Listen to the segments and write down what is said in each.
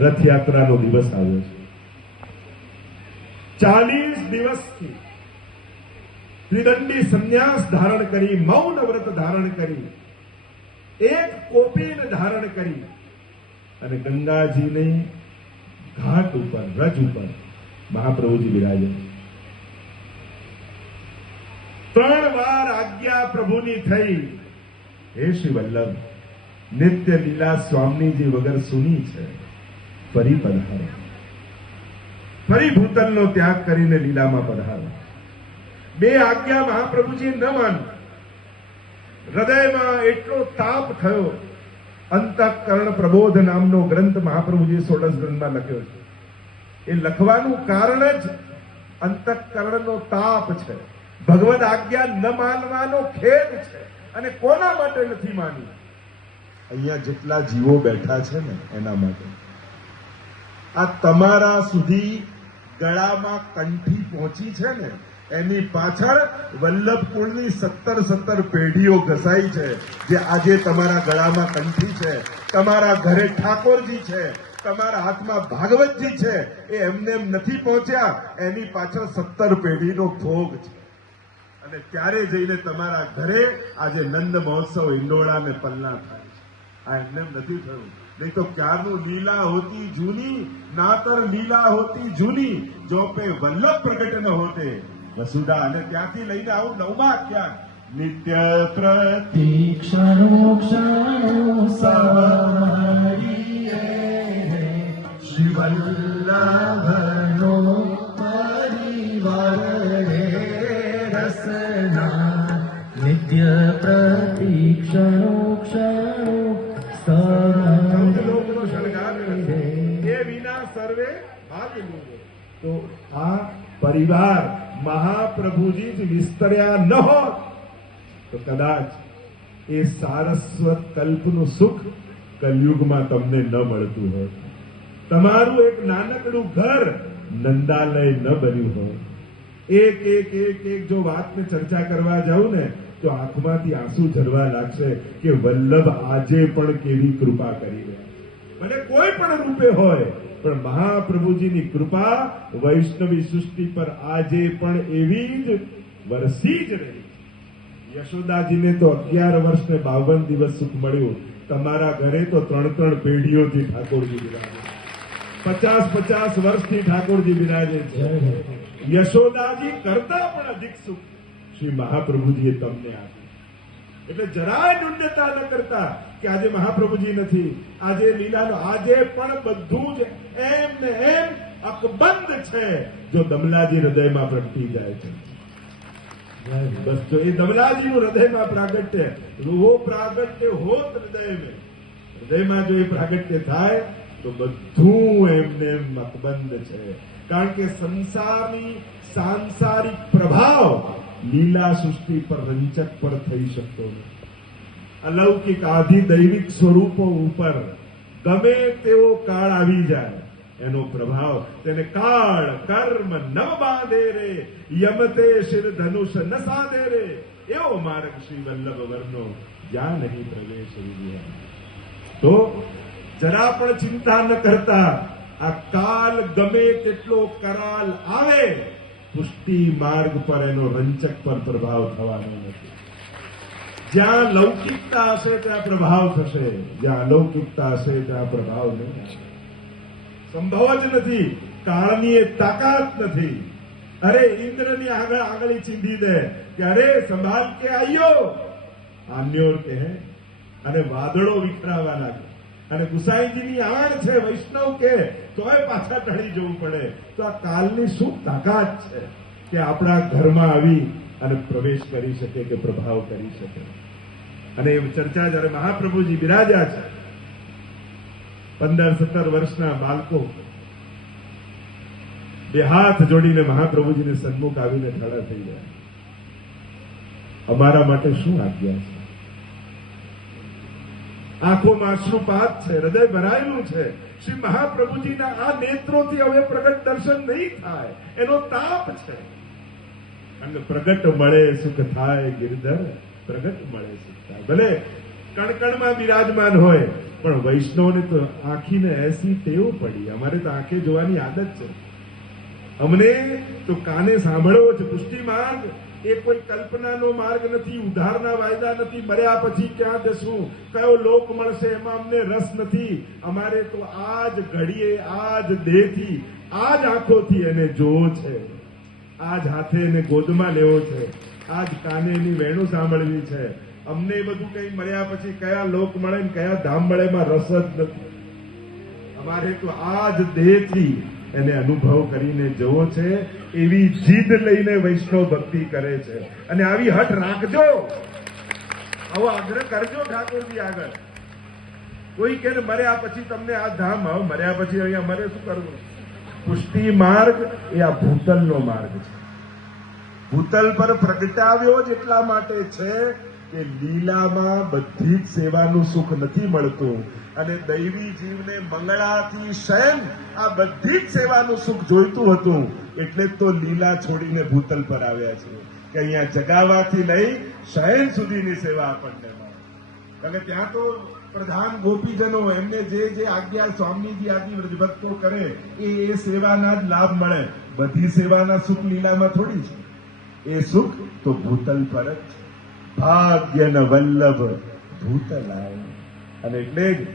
રથયાત્રાનો દિવસ આવ્યો છે। 40 દિવસથી ત્રિદંડી સંન્યાસ ધારણ કરી, મૌન વ્રત ધારણ કરી, એક કોપીન ધારણ કરી અને ગંગાજીને ઘાટ ઉપર, રજ ઉપર મહાપ્રભુજી વિરાજે। 3 વાર આજ્ઞા પ્રભુની થઈ, હે શ્રી વલ્લભ, નિત્ય લીલા સ્વામીજી વગર સુની છે, ફરી પધારો, ફરી ભૂતલનો ત્યાગ કરીને લીલામાં પધારો। 2 આજ્ઞા મહાપ્રભુજી ન માની, હૃદયમાં એટલો તાપ થયો। અંતઃકરણ પ્રબોધ નામનો ગ્રંથ મહાપ્રભુજી 16 ગ્રંથમાં લખ્યો છે। એ લખવાનું કારણ જ અંતઃકરણનો તાપ છે, ભગવદ આજ્ઞા ન માનવાનો ખેદ છે। અને કોના માટે નથી માની? અહીંયા જેટલા જીવો બેઠા છે ને એના માટે। આ તમારા સુધી ગળામાં કંઠી પહોંચી છે ને, એની પાછળ વલ્લભ કુળની 17 પેઢીઓ ઘસાઈ છે, જે આજે તમારા ગળામાં કંઠી છે, તમારા ઘરે ઠાકોરજી છે, તમારા હાથમાં ભાગવતજી છે। એ એમને એમ નથી પહોંચ્યા, એની પાછળ 17 પેઢીનો ભોગ છે। અને ત્યારે જઈને તમારા ઘરે આજે નંદ મહોત્સવ હિંડોળા ને પલ્લા થાય છે। આ એમને નથી થયું, नहीं तो क्यारनु लीला होती जूनी, नातर लीला होती जूनी, जो पे वल्लभ प्रकट न होते वसुधा। અને ત્યાંથી લઈને આવું 9મા અધ્યાય, નિત્ય પ્રતીક્ષણો ક્ષણો સવારીએ શ્રી વલ્લભનો પરિવાર રે રસના, નિત્ય પ્રતીક્ષણો ક્ષણો तो आ परिवार महाप्रभुजी जी विस्तर्या न होत तो कदाच ए सारस्वत कल्पनु सुख कलयुगમાં તમને ન મળતું હોત। તમારું એક નાનકડું ઘર નંદાલય ન બન્યું હોત। એક એક એક એક જો વાતને ચર્ચા કરવા જાઉં ને તો આંખમાંથી આંસુ ઝરવા લાગશે કે વલ્લભ આજે પણ કેવી કૃપા કરી રહ્યા, મને કોઈ પણ રૂપે હોય પણ મહાપ્રભુજીની કૃપા વૈષ્ણવી સૃષ્ટિ પર આજે પણ એવી જ વરસી જ રહી। યશોદાજીને તો 11 વર્ષ ને 52 દિવસ સુખ મળ્યું, તમારા ઘરે તો 3 પેઢીઓથી ઠાકોરજી બિરાજે, 50 વર્ષથી ઠાકોરજી બિરાજે છે। યશોદાજી કરતા પણ અધિક સુખ શ્રી મહાપ્રભુજીએ તમને આપ્યું। એટલે જરાય ન્યૂનતા ન કરતા કે આજે મહાપ્રભુજી નથી, આજે લીલાનો, આજે પણ બધું જ એમ ને એમ અકબંધ છે જો દમલાજી હૃદયમાં પ્રગટી જાય છે। બસ જો એ દમલાજીનું હૃદયમાં પ્રાગટ્ય, વો પ્રાગટ્ય હોત હૃદય में, હૃદયમાં જો એ પ્રાગટ્ય થાય તો બધું એમને એમ અકબંધ છે। કારણ કે સંસારની સાંસારિક પ્રભાવ લીલા સૃષ્ટિ પર, રંચક પર થઈ શકતો નથી। અલૌકિક આધિદૈવિક સ્વરૂપો ઉપર ગમે તેવો કાળ આવી જાય, એનો પ્રભાવ તેને કાળ કર્મ ન બાંધે રે, યમતે શિર ધનુષ ન સાધે રે, એવો માર્ગ શ્રી વલ્લભ વર્ણો જ્યાં નહીં પ્રવેશ વિદ્યા. તો જરા પણ ચિંતા ન કરતા, આ કાલ ગમે તેટલો કરાલ આવે, પુષ્ટિ માર્ગ પર એનો રંચક પર પ્રભાવ થવાનો નથી. જ્યાં લૌકિકતા હશે ત્યાં પ્રભાવ થશે, જ્યાં અલૌકિકતા હશે ત્યાં પ્રભાવ નહીં. સંભવ જ નથી, કાળની એ તાકાત નથી. અરે ઇન્દ્રની આગળ આગળી ચીંધી દે કે અરે સંભાળ કે આયો આન્યોર કહે, અને વાદળો વિખરાવા લાગે. અને ગુસાઈજીની આણ છે, વૈષ્ણવ કે તોય પાછા ઢળી જવું પડે. તો આ કાલની શું તાકાત છે કે આપણા ઘરમાં આવી અને પ્રવેશ કરી શકે, કે પ્રભાવ કરી શકે. અને એ ચર્ચા જયારે મહાપ્રભુજી બિરાજ્યા છે, 15-17 વર્ષના બાળકો બે હાથ જોડીને મહાપ્રભુજીને સન્મુખ આવીને ખડા થઈ ગયા. અમારા માટે શું આજ્ઞા છે? આંખોમાં અશ્રુપાત છે, હૃદય ભરાયેલું છે. શ્રી મહાપ્રભુજીના આ નેત્રોથી હવે પ્રગટ દર્શન નહીં થાય, એનો તાપ છે. અને પ્રગટ મળે સુખ થાય ગિરધર, પ્રગટ મળે સુખ થાય. ભલે કણકણમાં બિરાજમાન હોય, પણ વૈષ્ણવને તો આંખીને એસી ટેવ પડી. અમારે તો આંખે જોવાની આદત છે, અમને તો કાને સાંભળવો છે. પુષ્ટિ માર્ગ એ કોઈ કલ્પનાનો માર્ગ નથી, ઉધારના વાયદા નથી. મર્યા પછી ક્યાં જશું, કયો લોક મળશે, એમાં અમને રસ નથી. અમારે તો આજ ઘડીએ, આજ દેહથી, આજ આંખોથી એને જોવો છે, આજ હાથે એને ગોદમાં લેવો છે, આજ કાને એની વેણું સાંભળવી છે. અમને એ બધું કઈ મર્યા પછી કયા લોક મળે ને કયા ધામ મળે એમાં રસ જ નથી. અમારે તો આજ દેહથી એને અનુભવ કરીને જવો છે. એવી જીદ લઈને વૈષ્ણવ ભક્તિ કરે છે. અને આવી હઠ રાખજો, આવો આગ્રહ કરજો ઠાકોરજી આગળ. કોઈ કે મર્યા પછી તમને આ ધામ, હવે મર્યા પછી અહીંયા મરે શું કરવું? પુષ્ટિ માર્ગ એ આ ભૂતલનો માર્ગ છે. ભૂતલ પર પ્રગટાવ્યો જ એટલા માટે છે કે લીલામાં બધી જ સેવાનું સુખ નથી મળતું, અને દૈવી જીવને મંગળાથી શયન આ બધી જ સેવાનું સુખ જોઈતું હતું. એટલે જ તો લીલા છોડીને ભૂતલ પર આવ્યા છે કે અહીંયા જગાવાથી લઈ શયન સુધીની સેવા આપણને મળે. કારણ કે ત્યાં તો પ્રધાન ગોપીજનો એમને જે આજ્ઞા સ્વામીજી આદિ વ્રજભક્તો કરે એ સેવાના જ લાભ મળે. બધી સેવાના સુખ લીલામાં થોડી છે. એ સુખ તો ભૂતલ પર જ છે. ભાગ્ય ન વલ્લભ ભૂતલાય. અને એટલે જ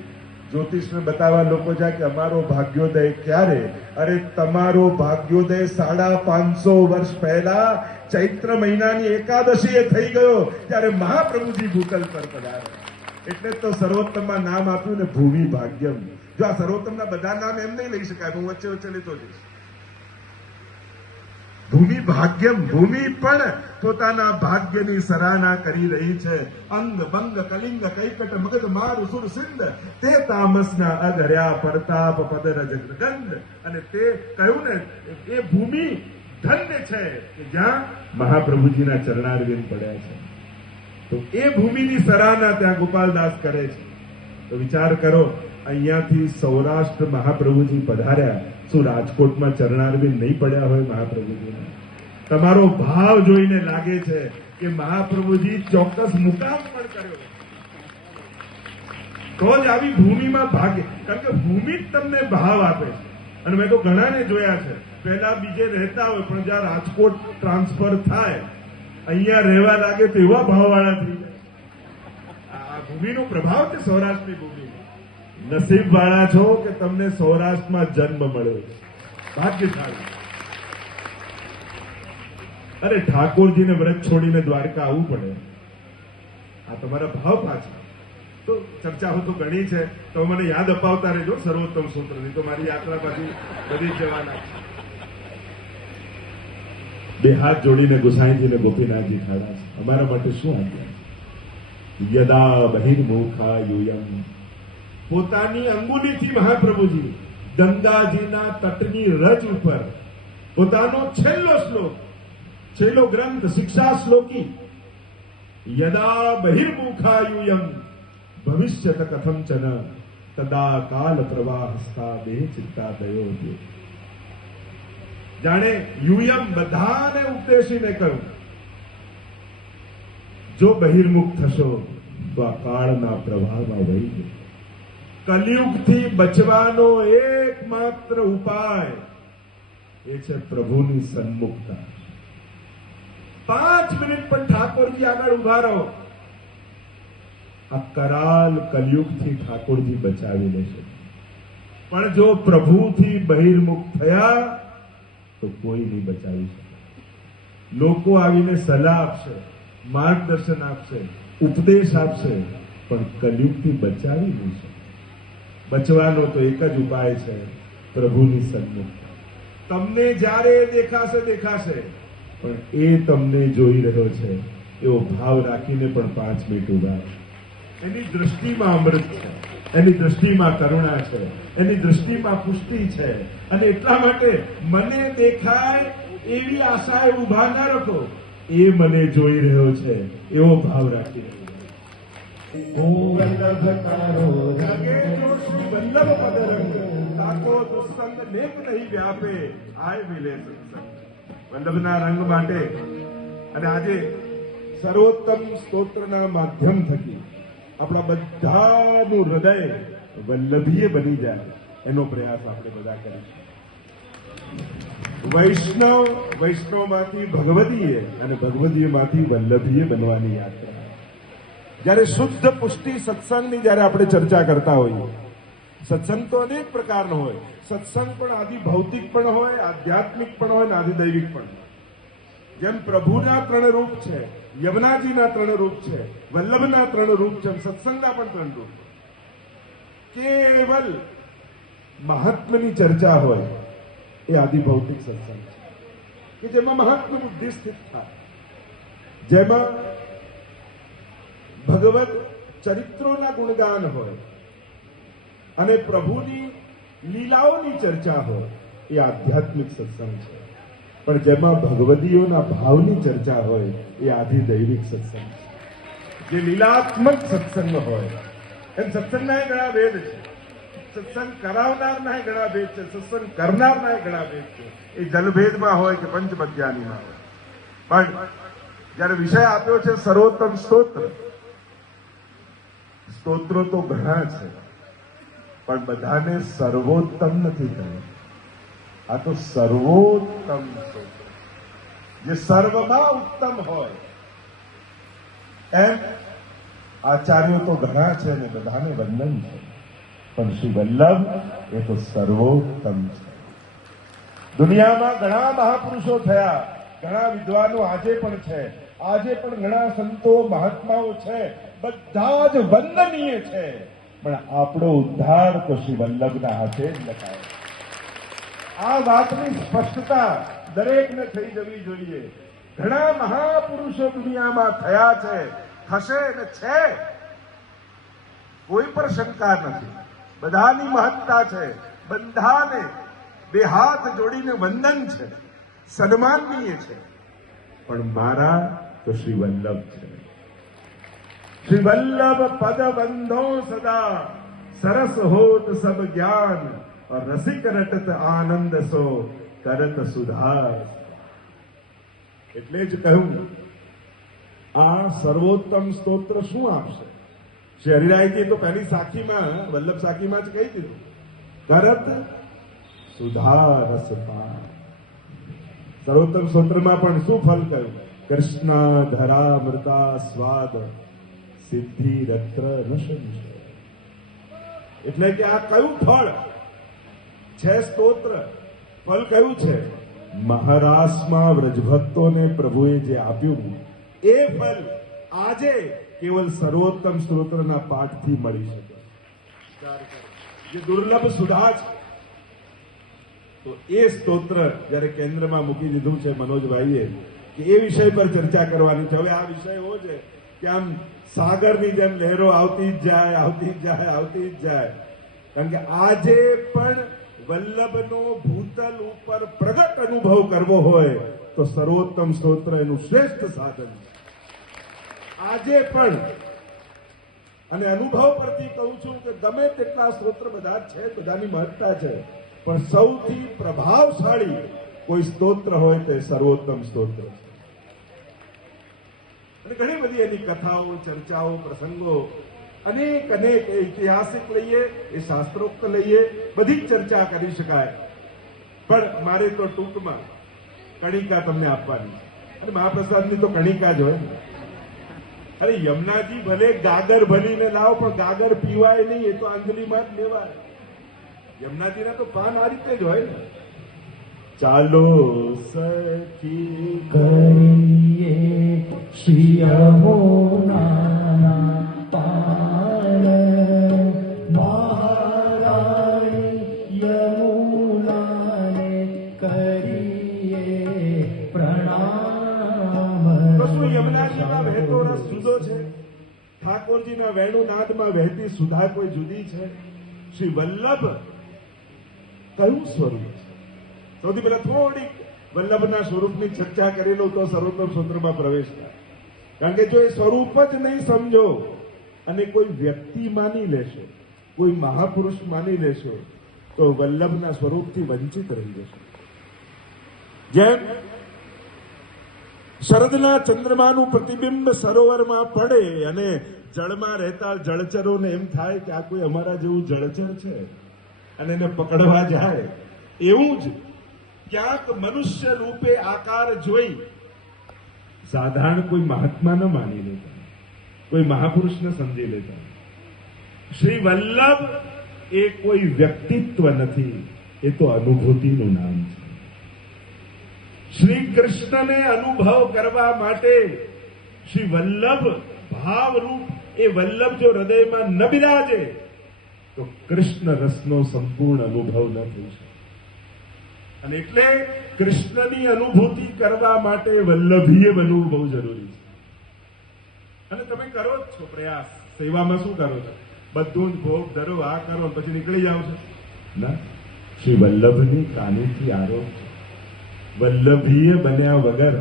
જ્યોતિષને બતાવવા લોકો જાય કે અમારો ભાગ્યોદય ક્યારે? અરે તમારો ભાગ્યોદય 550 વર્ષ પહેલા ચૈત્ર મહિનાની એકાદશીએ થઈ ગયો, ત્યારે મહાપ્રભુજી ભૂતલ પર પધાર્યા. એટલે જ તો સર્વોત્તમમાં નામ આપ્યું ને ભૂમિ ભાગ્યમ. જો આ સર્વોત્તમના બધા નામ એમ નહીં લઈ શકાય, હું વચ્ચે વચ્ચે લેતો જઈશ. ભૂમિ ભાગ્યમ, ભૂમિ પણ પોતાના ભાગ્યની સરાહના કરી રહી છે. અંગ બંગ કલિંગ કૈકટ મગધ માર સુર સિંધ, તે તામસના અધર્યા પ્રતાપ પદ રજગંધ. અને તે કહ્યું ને એ ભૂમિ ધન્ય છે કે જ્યાં મહાપ્રભુજીના ચરણારવિંદ પડ્યા છે. તો એ ભૂમિની સરાહના ત્યાં ગોપાલદાસ કરે છે. તો વિચાર કરો, અહીંયાથી સૌરાષ્ટ્ર મહાપ્રભુજી પધાર્યા, શું રાજકોટમાં ચરણારવિંદ નહીં પડ્યા હોય મહાપ્રભુજીના? તમારો ભાવ જોઈને લાગે છે કે મહાપ્રભુજી ચોક્કસ મુકામ પણ કર્યો, તો જ આવી ભૂમિમાં ભાગ્ય. કારણ કે ભૂમિ જ તમને ભાવ આપે છે. અને મેં તો ઘણાને જોયા છે, પહેલા બીજે રહેતા હોય, પણ જ્યાં રાજકોટ ટ્રાન્સફર થાય, અહીંયા રહેવા લાગે તો એવા ભાવવાળા થઈ જાય. આ ભૂમિનો પ્રભાવ છે સૌરાષ્ટ્રની ભૂમિ. નસીબ વાળા છો કે તમને સૌરાષ્ટ્રમાં જન્મ મળ્યો છે, ભાગ્યશાળી. અરે ઠાકોરજીને વ્રત છોડીને દ્વારકા આવવું પડે, આ તમારા ભાવ પાછા. તો ચર્ચાઓ તો ઘણી છે, તો મને યાદ અપાવતા રહેજો સર્વોત્તમ સૂત્રની, તો મારી યાત્રા પાછી બધી જવાના. બે હાથ જોડીને ગુસાઈજીને ગોપીનાથજી ખાડા છે. અમારા માટે શું આજ્ઞા? યદા બહિર્મુખા યુયમ. પોતાની અંગુલીથી મહાપ્રભુજી ગંગાજીના તટની રજ ઉપર પોતાનો છેલ્લો શ્લોક, છેલ્લો ગ્રંથ શિક્ષા શ્લોકી, યદા બહિર્મુખા યુયમ ભવિષ્યત કથમ ચન તદા કાલ પ્રવાહસ્તા દેહ ચિત્તા દયો. જાણે યુયમ બધાને ઉપદેશીને કહ્યું જો બહિર્મુખ થશો તો આ કાળના પ્રભાવમાં વહી જશો. કલયુગથી બચવાનો એકમાત્ર ઉપાય એ છે પ્રભુની સન્મુખતા. 5 મિનિટ પણ ઠાકોરજી આગળ ઉભા રહો, આ કરાલ કલયુગથી ઠાકોરજી બચાવી લેશે. પણ જો પ્રભુથી બહિર્મુખ થયા તો કોઈ નહીં બચાવી શકે. લોકો આવીને સલાહ આપશે, માર્ગદર્શન આપશે, ઉપદેશ આપશે, પણ કલયુગથી બચાવી નહીં શકે. બચવાનો તો એક જ ઉપાય છે, પ્રભુની સન્મુખતા. તમને જ્યારે દેખાશે પણ એ તમને જોઈ રહ્યો છે એવો ભાવ રાખીને પણ 5 મિનિટ ઉભા. એની દ્રષ્ટિમાં અમૃત છે, એની દ્રષ્ટિમાં કરુણા છે, એની દ્રષ્ટિમાં પુષ્ટિ છે. અને એટલા માટે મને દેખાય એવી આશાએ ઉભા ના રાખો, એ મને જોઈ રહ્યો છે એવો ભાવ રાખી રહ્યો. વલ્લભ પદ રંગ તાકો દુસ્સંગ નેક નહીં વ્યાપે આય મિલે સત્સંગ. વલ્લભના રંગ માટે અને આજે સર્વોત્તમ સ્તોત્રના માધ્યમ થકી આપણા બધાનું હૃદય વલ્લભીય બની જાય એનો પ્રયાસ આપણે બધા કરીશું. વૈષ્ણવમાંથી ભગવદીય અને ભગવદીયમાંથી વલ્લભીય બનવાની યાત્રા. જ્યારે શુદ્ધ પુષ્ટિ સત્સંગની જ્યારે આપણે ચર્ચા કરતા હોઈએ, સત્સંગ તો અનેક પ્રકારનો હોય. સત્સંગ પણ આદિ ભૌતિક પણ હોય, આધ્યાત્મિક પણ હોય અને આદિ દૈવિક પણ હોય. જેમ પ્રભુના 3 રૂપ છે, યમુનાજીના 3 રૂપ છે, વલ્લભના 3 રૂપ છે, સત્સંગના પણ 3 રૂપ. કેવલ મહાત્માની ચર્ચા હોય એ આદિ ભૌતિક સત્સંગ છે, કે જેમાં મહાત્મા બુદ્ધિ સ્થિત થાય, જેમાં ભગવત ચરિત્રોના ગુણગાન હોય અને પ્રભુની લીલાઓની ચર્ચા હોય એ આધ્યાત્મિક સત્સંગ છે. પણ જેમાં ભગવદીઓના ભાવની ચર્ચા હોય એ આદિ દૈવિક સત્સંગ છે. જે લીલાત્મક સત્સંગ હોય એમ સત્સંગના ઘણા ભેદ છે. સત્સંગ કરાવનારના ઘણા ભેદ છે, સત્સંગ કરનારના ઘણા ભેદ છે. એ જલભેદમાં હોય કે પંચમધ્યાનીમાં હોય. પણ જયારે વિષય આપ્યો છે સર્વોત્તમ સ્તોત્ર, સ્તોત્રો તો ઘણા છે પણ બધાને સર્વોત્તમ નથી કહ્યું. આ તો સર્વોત્તમ સ્તોત્ર, જે સર્વમાં ઉત્તમ હોય. એમ આચાર્યો તો ઘણા છે ને બધાને વંદન છે, પણ શ્રી વલ્લભ એ તો સર્વોત્તમ છે. દુનિયામાં ઘણા મહાપુરુષો થયા, ઘણા વિદ્વાનો આજે પણ છે, આજે પણ ઘણા સંતો મહાત્માઓ છે, બધા જ વંદનીય છે. પણ આપણો ઉદ્ધાર તો શ્રી વલ્લભના હાથે જ લખાય. આ વાતની સ્પષ્ટતા દરેકને થઈ જવી જોઈએ. ઘણા મહાપુરુષો દુનિયામાં થયા છે, થશે ને છે, કોઈ પર શંકા નથી. બધાની મહત્તા છે, બધાને 2 હાથ જોડીને વંદન છે, સન્માનનીય છે. પણ મારા તો શ્રી વલ્લભ છે. श्री वल्लभ पद बंधो सदा सरस होत सब ज्ञान और रसिक रटत आनंद सो करत सुधार. એટલે જ કહ્યું આ સર્વોત્તમ સ્તોત્ર શું આપશે? શ્રી હરિરાયજી તો પહેલી સાખીમાં, વલ્લભ સાખીમાં જ કહી દીધું, કરત સુધારસ પાર. સર્વોત્તમ સ્તોત્રમાં પણ શું ફલ કહ્યું? કૃષ્ણ ધરા મૃતા સ્વાદ સિદ્ધિ રત્ર નશંશ. એટલે કે આ કયું ફળ છે? સ્તોત્ર ફળ કયું છે? મહારાષ્ટ્રમાં વ્રજભક્તોને પ્રભુએ જે આપ્યું એ ફળ આજે કેવલ સર્વોત્તમ સ્તોત્રના પાઠથી મળી શકે. જે દુર્લભ સુધા છે, તો એ સ્તોત્ર જયારે કેન્દ્રમાં મૂકી દીધું છે મનોજભાઈએ કે એ વિષય પર ચર્ચા કરવાની છે. હવે આ વિષય એવો છે કે આમ સાગરની જેમ લહેરો આવતી જ જાય, આવતી જ જાય, આવતી જ જાય. કારણ કે આજે પણ વલ્લભનો ભૂતલ ઉપર પ્રગટ અનુભવ કરવો હોય તો સર્વોત્તમ સ્તોત્ર એનું શ્રેષ્ઠ સાધન છે. આજે પણ, અને અનુભવ પરથી કહું છું કે ગમે તેટલા સ્તોત્ર બધા છે, બધાની મહત્તા છે, પણ સૌથી પ્રભાવશાળી કોઈ સ્તોત્ર હોય તો સર્વોત્તમ સ્તોત્ર છે. અને ઘણી બધી એની કથાઓ, ચર્ચાઓ, પ્રસંગો અનેક અનેક ઐતિહાસિક લઈએ, એ શાસ્ત્રોક્ત લઈએ, બધી જ ચર્ચા કરી શકાય. પણ મારે તો ટૂંકમાં કણિકા તમને આપવાની, અને મહાપ્રસાદની તો કણિકા જ હોય ને. અરે યમુનાજી ભલે ગાગર ભરીને લાવો, પણ ગાગર પીવાય નહીં, એ તો આંગળીમાં જ લેવાય. યમુનાજીના તો પાન આ રીતે જ હોય ને. ચાલો સખી કરીએ શ્રી યમુના પાર, મહારાણી યમુનાને કરીએ પ્રણામ. તો શું યમુનાજીમાં વહેતો રસ જુદો છે? ઠાકોરજીના વેણુનાદમાં વહેતી સુધા કોઈ જુદી છે? શ્રી વલ્લભ કયું સ્વરૂપ છે? સૌથી પહેલા થોડીક વલ્લભના સ્વરૂપની ચર્ચા કરી લો તો સર્વોત્તમ સૂત્રમાં પ્રવેશ થાય. કારણ કે જો એ સ્વરૂપ જ નહીં સમજો અને કોઈ વ્યક્તિ માની લેશો, કોઈ મહાપુરુષ માની લેશો, તો વલ્લભના સ્વરૂપથી વંચિત રહી જશો. જેમ શરદના ચંદ્રમાનું પ્રતિબિંબ સરોવરમાં પડે અને જળમાં રહેતા જળચરોને એમ થાય કે આ કોઈ અમારા જેવું જળચર છે અને એને પકડવા જાય, એવું જ ક્યાંક મનુષ્ય રૂપે આકાર જોઈ સાધારણ કોઈ મહાત્મા ન માની લેતા, કોઈ મહાપુરુષ ન સમજી લેતા. શ્રી વલ્લભ એ કોઈ વ્યક્તિત્વ નથી, એ તો અનુભૂતિનું નામ છે. શ્રી કૃષ્ણને અનુભવ કરવા માટે શ્રી વલ્લભ ભાવરૂપ એ વલ્લભ જો હૃદયમાં ન બિરાજે તો કૃષ્ણ રસનો સંપૂર્ણ અનુભવ ન થઈ શકે. અને એટલે કૃષ્ણની અનુભૂતિ કરવા માટે વલ્લભીય બનવું બહુ જરૂરી છે. અને તમે કરો જ છો પ્રયાસ. સેવામાં શું કરો છો? બધું જ ભોગ ધરો, આ કરો, પછી નીકળી જાવ છો ના. શ્રી વલ્લભની કાનીથી આરોપ છે. વલ્લભીય બન્યા વગર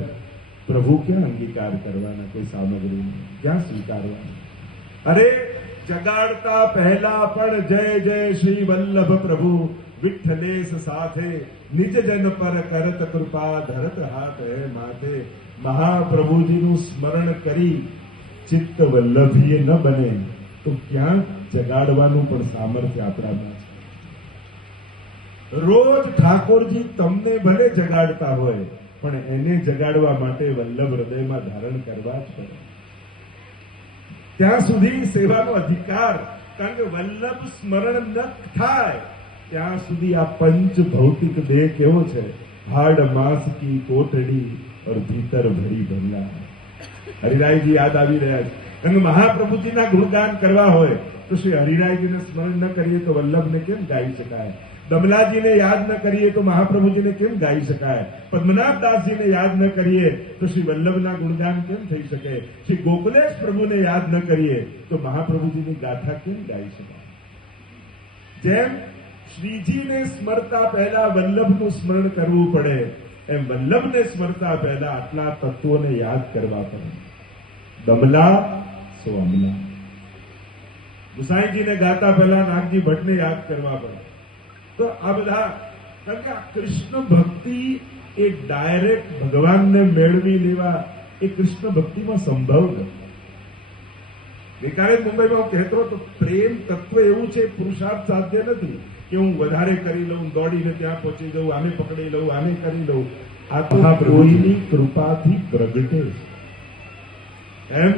પ્રભુ ક્યાં અંગીકાર કરવાના? કોઈ સામગ્રી ક્યાં સ્વીકારવાના? અરે જગાડતા પહેલા પણ જય જય શ્રી વલ્લભ પ્રભુ વિઠ્ઠલેશ સાથે નિજ જન પર કરત કૃપા ધરત હાથ હે માથે. મહાપ્રભુજીનું સ્મરણ કરી ચિત્ત વલ્લભીય ન બને તો ક્યાં જગાડવાનું પણ સામર્થ્ય આપણામાં છે. રોજ ઠાકોરજી તમને ભલે જગાડતા હોય, પણ એને જગાડવા માટે વલ્લભ હૃદયમાં ધારણ કરવા જ પડે. ત્યાં સુધી સેવાનો અધિકાર, કારણ કે વલ્લભ સ્મરણ ન થાય ત્યાં સુધી આ પંચ ભૌતિક દેહ કેવો છે? હાડ માંસ કી કોટડી और ભીતર ભરી ભરલા. હરિરાયજી યાદ આવી રહ્યા છે. કારણ કે મહાપ્રભુજીના ગુણગાન કરવા હોય તો શ્રી હરિરાયજીને સ્મરણ ન કરીએ તો વલ્લભને કેમ ગાઈ શકાય? દમલાજીને યાદ ન કરીએ તો મહાપ્રભુજીને કેમ ગાઈ શકાય? પદ્મનાભદાસજીને યાદ ન કરીએ તો શ્રી વલ્લભના ગુણગાન કેમ થઈ શકે? શ્રી ગોકુલેશ પ્રભુને યાદ ન કરીએ તો મહાપ્રભુજીની ગાથા કેમ ગાઈ શકાય? જેમ શ્રીજીને સ્મરતા પહેલા વલ્લભનું સ્મરણ કરવું પડે, એમ વલ્લભને સ્મરતા પહેલા આટલા તત્વોને યાદ કરવા પડે. દમલા સો અમલા. ગુસાઈજીને ગાતા પહેલા નાગજી ભટ્ટને યાદ કરવા પડે. તો આ બધા, કારણ કે કૃષ્ણ ભક્તિ એ ડાયરેક્ટ ભગવાનને મેળવી લેવા એ કૃષ્ણ ભક્તિમાં સંભવ નથી. ગઈકાલે મુંબઈમાં હું કહેતો હતો, પ્રેમ તત્વ એવું છે, પુરુષાર્થ સાધ્ય નથી કે હું વધારે કરી લઉં, દોડીને ત્યાં પહોંચી જઉં, આને પકડી લઉં, આને કરી લઉં. આ તો કોઈની કૃપાથી પ્રગટે. એમ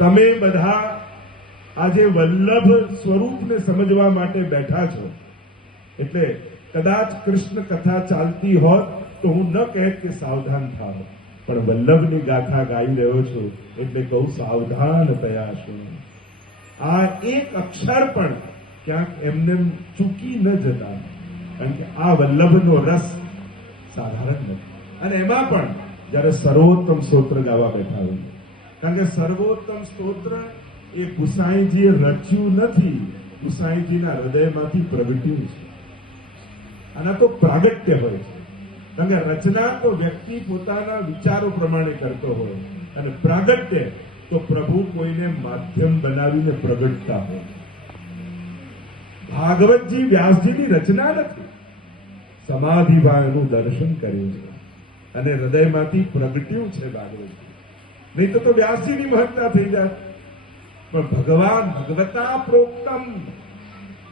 તમે બધા આજે વલ્લભ સ્વરૂપને સમજવા માટે બેઠા છો. એટલે કદાચ કૃષ્ણ કથા ચાલતી હોત તો હું ન કહેત કે સાવધાન થાવ, પણ વલ્લભની ગાથા ગાઈ રહ્યો છું એટલે કહું સાવધાન થયા છું. આ એક અક્ષર પણ ક્યાંક એમને ચૂકી ન જતા, કારણ કે આ વલ્લભનો રસ સાધારણ નથી. અને એમાં પણ જયારે સર્વોત્તમ સ્તોત્ર ગાવા બેઠા હોય, કારણ કે સર્વોત્તમ સ્તોત્ર એ ગુસાઈજીએ રચ્યું નથી, ગુસાઈજીના હૃદયમાંથી પ્રગટ્યું છે. આના તો પ્રાગટ્ય હોય છે, કારણ કે રચના તો વ્યક્તિ પોતાના વિચારો પ્રમાણે કરતો હોય, અને પ્રાગટ્ય તો પ્રભુ કોઈને માધ્યમ બનાવીને પ્રગટતા હોય. ભાગવતજી વ્યાસજીની રચના નથી, સમાધિભાવનું દર્શન કર્યું છે અને હૃદયમાંથી પ્રગટ્યું છે ભાગવતજી. નહીં તો વ્યાસજીની મહત્તા થઈ જાય. પણ ભગવાન ભગવતા પ્રોક્તમ,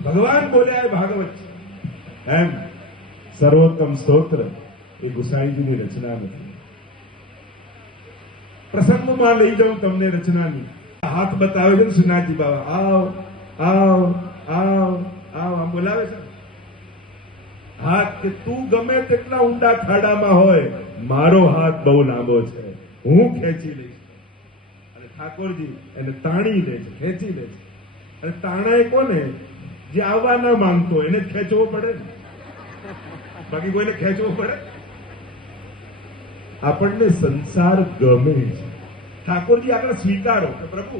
ભગવાન બોલ્યા એ ભાગવત છે. એમ સર્વોત્તમ સ્તોત્ર એ ગુસાઈજીની રચના નથી. પ્રસંગમાં લઈ જાઉં તમને રચનાની. હાથ બતાવે છે શ્રીનાથજી બાબા, આવ આવ આવ આવ આમ બોલાવે છે હાથ, કે તું ગમે તેટલા ઊંડા ખાડામાં હોય, મારો હાથ બહુ લાંબો છે, હું ખેંચી લઈશ. અને ઠાકોરજી એને તાણી લે છે, ખેંચી લે છે. અને તાણાએ કોને? જે આવવા ના માંગતો એને જ ખેંચવો પડે ને, બાકી કોઈને ખેંચવો પડે? આપણને સંસાર ગમે છે. ઠાકોરજી આગળ સ્વીકારો કે પ્રભુ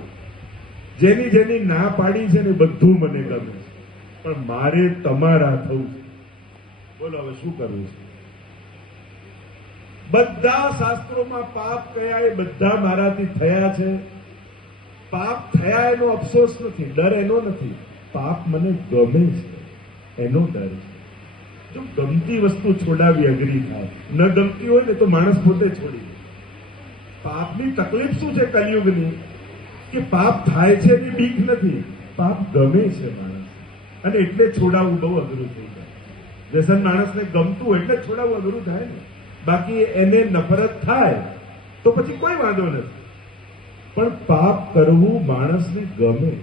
જેની જેની ના પાડી છે ને બધું મને ગમે છે, પણ મારે તમારા થવું છે. બોલો હવે શું કરવું છે? બધા શાસ્ત્રોમાં પાપ કયા એ બધા મારાથી થયા છે. પાપ થયા એનો અફસોસ નથી, ડર એનો નથી. પાપ મને ગમે છે એનો ડર છે. જો ગમતી વસ્તુ છોડાવી અઘરી થાય, ન ગમતી હોય ને તો માણસ પોતે છોડી દે. પાપની તકલીફ શું છે કલિયુગની? કે પાપ થાય છે એની બીક નથી, પાપ ગમે છે માણસ, અને એટલે છોડાવવું બહુ અઘરું થઈ જાય. વ્યસન માણસને ગમતું હોય એટલે છોડાવવું અઘરું થાય ને, બાકી એને નફરત થાય તો પછી કોઈ વાંધો નથી. પણ પાપ કરવું માણસને ગમે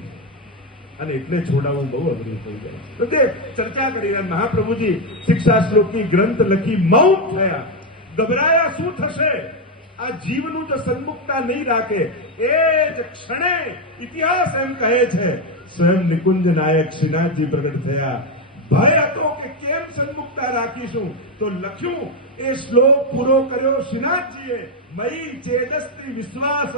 અને એટલે છોડાવવું બહુ અઘરું થઈ જાય. તો તે ચર્ચા કરી રહ્યા મહાપ્રભુજી શિક્ષા શ્લોકની ગ્રંથ લખી મૌન થયા. ગભરાયા શું થશે? આ જીવનું જો સન્મુખતા નહીં રાખે એ જ ક્ષણે ઇતિહાસ એમ કહે છે. સ્વયં નિકુંજ નાયક શ્રીનાથજી પ્રગટ થયા. ભય હતો કે કેમ સન્મુખતા રાખીશું, તો લખ્યું એ શ્લોક પૂરો કર્યો શ્રીનાથજીએ. મયી ચેદસ્તિ વિશ્વાસ